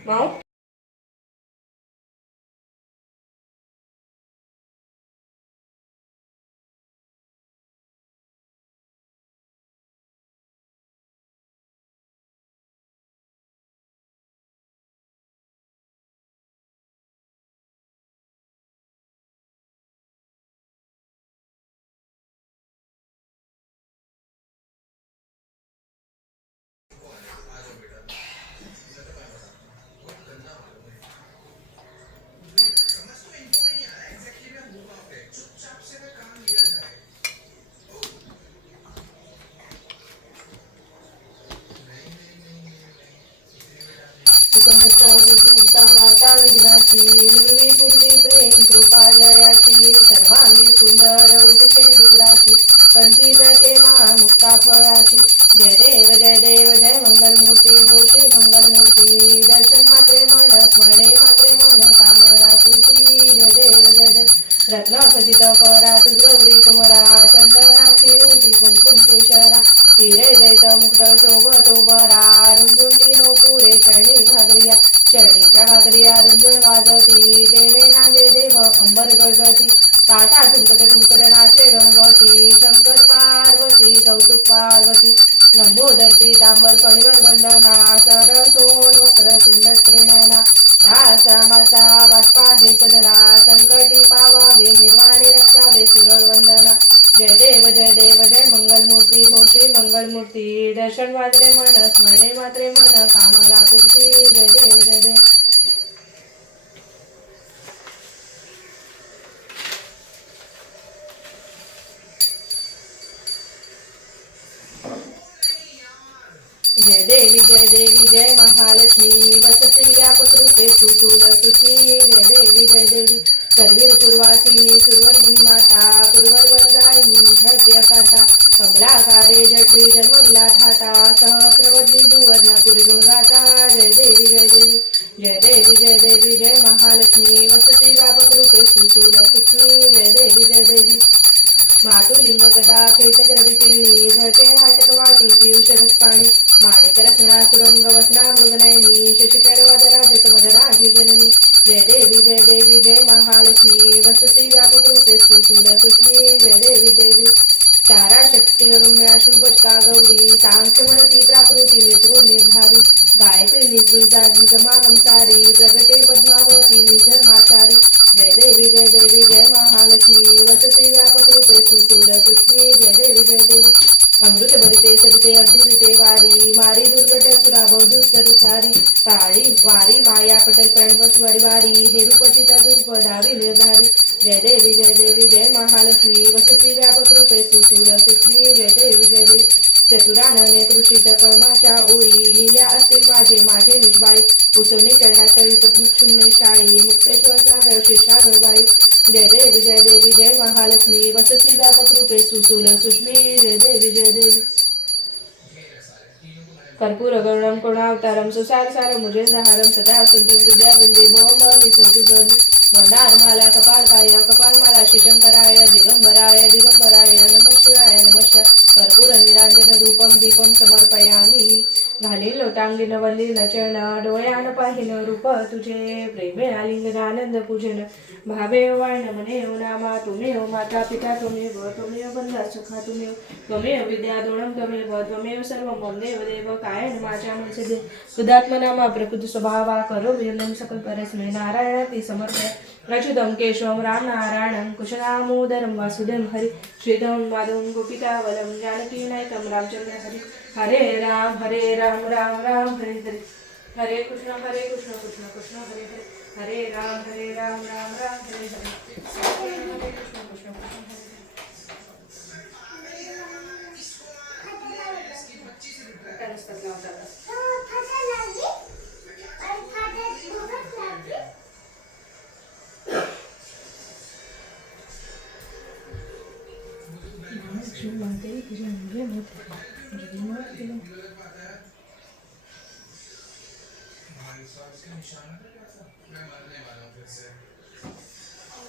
माऊ वार्ता विघ्नाची, नुरवी पूर्वी प्रेम कृपा जयाची, सर्वांगी सुंदर उठे दुराची, कंठी जटे मुक्ता फळाची. जय देव जय देव जय मंगलमूर्ती हो श्री मंगलमूर्ती, दर्शन मात्रे मन स्मरणे मात्रे मन कामना पूर्ती. जय देव जय देव रत्न खचित फरा तुझगौरी कुमरा, चंदनाची उंची कुंकुम केशरा, हिरे जैत मुक्त शोभतो बरा, रुंजुंटी नो पुढे चढी घागरिया, चढीच्या घागरिया रुंजून वाजती, देवे नांदे देव अंबर गळगती, ताटा ठुमकट ठुमकट नाशे गणपती, शंकर पार्वती कौतुक पार्वती, लंबोदर पीतांबर फणीवर वंदना, सरसोन वक्र तुंड त्रिनयना, दासा मासा वाटपा हे सदना, संकटी पावावे निर्वाणी रक्षावे सुरळ वंदना. जय देव जय मंगलमूर्ती हो श्री मंगलमूर्ती, दर्शन मात्रे मन स्मरणे मात्रे मन कामना पूर्ती. जय देव जय देव जय देवी जय महालक्ष्मी, वसती व्यापक रूपे सुतूल सुखी. जय देवी करवीर पूर्वासिनी, सुरवर मुनी माता, पूर्वर वरदायिनी मुखर्प्रिय काता, कमलाकारे जठी जन्मविला ठाता, सहस्रवदनी भुवर्ण पुरी गुणगाता. जय देवी जय महालक्ष्मी, वसती व्यापक रूपे सुतूल सुखी. जय देवी मातुलिंग गदा खेटक रविटिळणी, झळके हाटक वाटी पियुष रसपाणी, माणिक रसना सुरंग वसना मृगनयनी, शशिकर वदरा जसमधराजी जननी. जय देवी जय महालक्ष्मी, वसती व्यापक रूपे सुतूल सुखी. जय देवी तारा शक्ती रम्या शुभका गौरी, सांख्य म्हणती प्राकृती निर्गुण निर्धारी, गायत्री निर्विजा निगमागम सारी, प्रगटे पद्मावती निर्धर्माचारी. जय देवी जय महालक्ष्मी, वसती व्यापक रूपे सुतूल सुखी. जय देवी अमृत भरिते सरिते अधुरिते वारी, मारी दुर्गट सुरा बहुदुस्तर सारी, पाळी वारी माया पटल प्रणवत वरिवारी, हे रूपचिता धूप दावी निर्धारी. जय देवी जय महालक्ष्मी, वसती व्यापक रूपे सुतूल सुखी. जय देवी चतुरानने कृषित कर्माच्या ओळी, लिहिल्या असतील माझे निजबाई, उसवणी चरणातळी पद्मशून्य शाळी, मुक्तेश्वर सागर शेषागर बाई. जय देवी जय महालक्ष्मी, वसती व्यापक रूपे सुतूल सुष्मी. जय देवी कर्पूर गौरम करुणावतारम सुसार सारम मुजेंद्रहारम सदा सुंदर विद्यावृंदे भवमनी सौतुजनी, मंदार माला कपाल माला शिशंकराय दिगंबराय नमः शिवाय कर्पूर निरांजन धूपम दीपम समर्पयामी. घालीन लोटांगीन वंदीन चरण, डोळ्यान पाहिन रूप तुझे, प्रेमे आलिंगनानंद पूजन, भावे वाण मने नामा. तुमेव माता पिता तुमेव बंधा सुखा तुमेव विद्या दोणम त्वमेव सर्वं मम देव कायन माझ्या मनसे दे. सुदात्मनामा प्रकृती स्वभावा करो वीर्यं सकल परस्मै नारायणाति समर्पय. अच्युतं केशवं राम नारायणं कुशलामोदरं वासुदेवं हरि, श्रीधं माधवं गोपिकावलं जानकीनायकं रामचंद्र हरि. हरे राम राम राम हरे हरे, हरे कृष्ण कृष्ण कृष्ण हरे हरे, हरे राम राम हरे हरे, हरे कृष्ण कृष्ण कृष्ण हरे.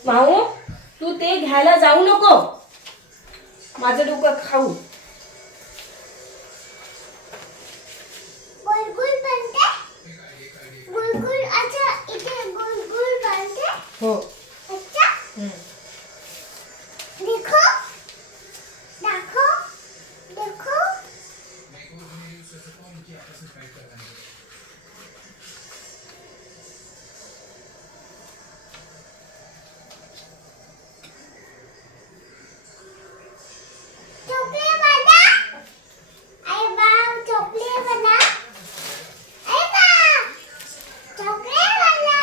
माऊ, तू ते घ्यायला जाऊ नको, माझं डोकं खाऊ. हो. अच्छा देखो देखो देखो चॉकलेट वाला अरे वाह चॉकलेट वाला अरे वाह चॉकलेट वाला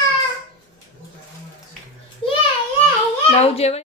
ये भाऊ जेवण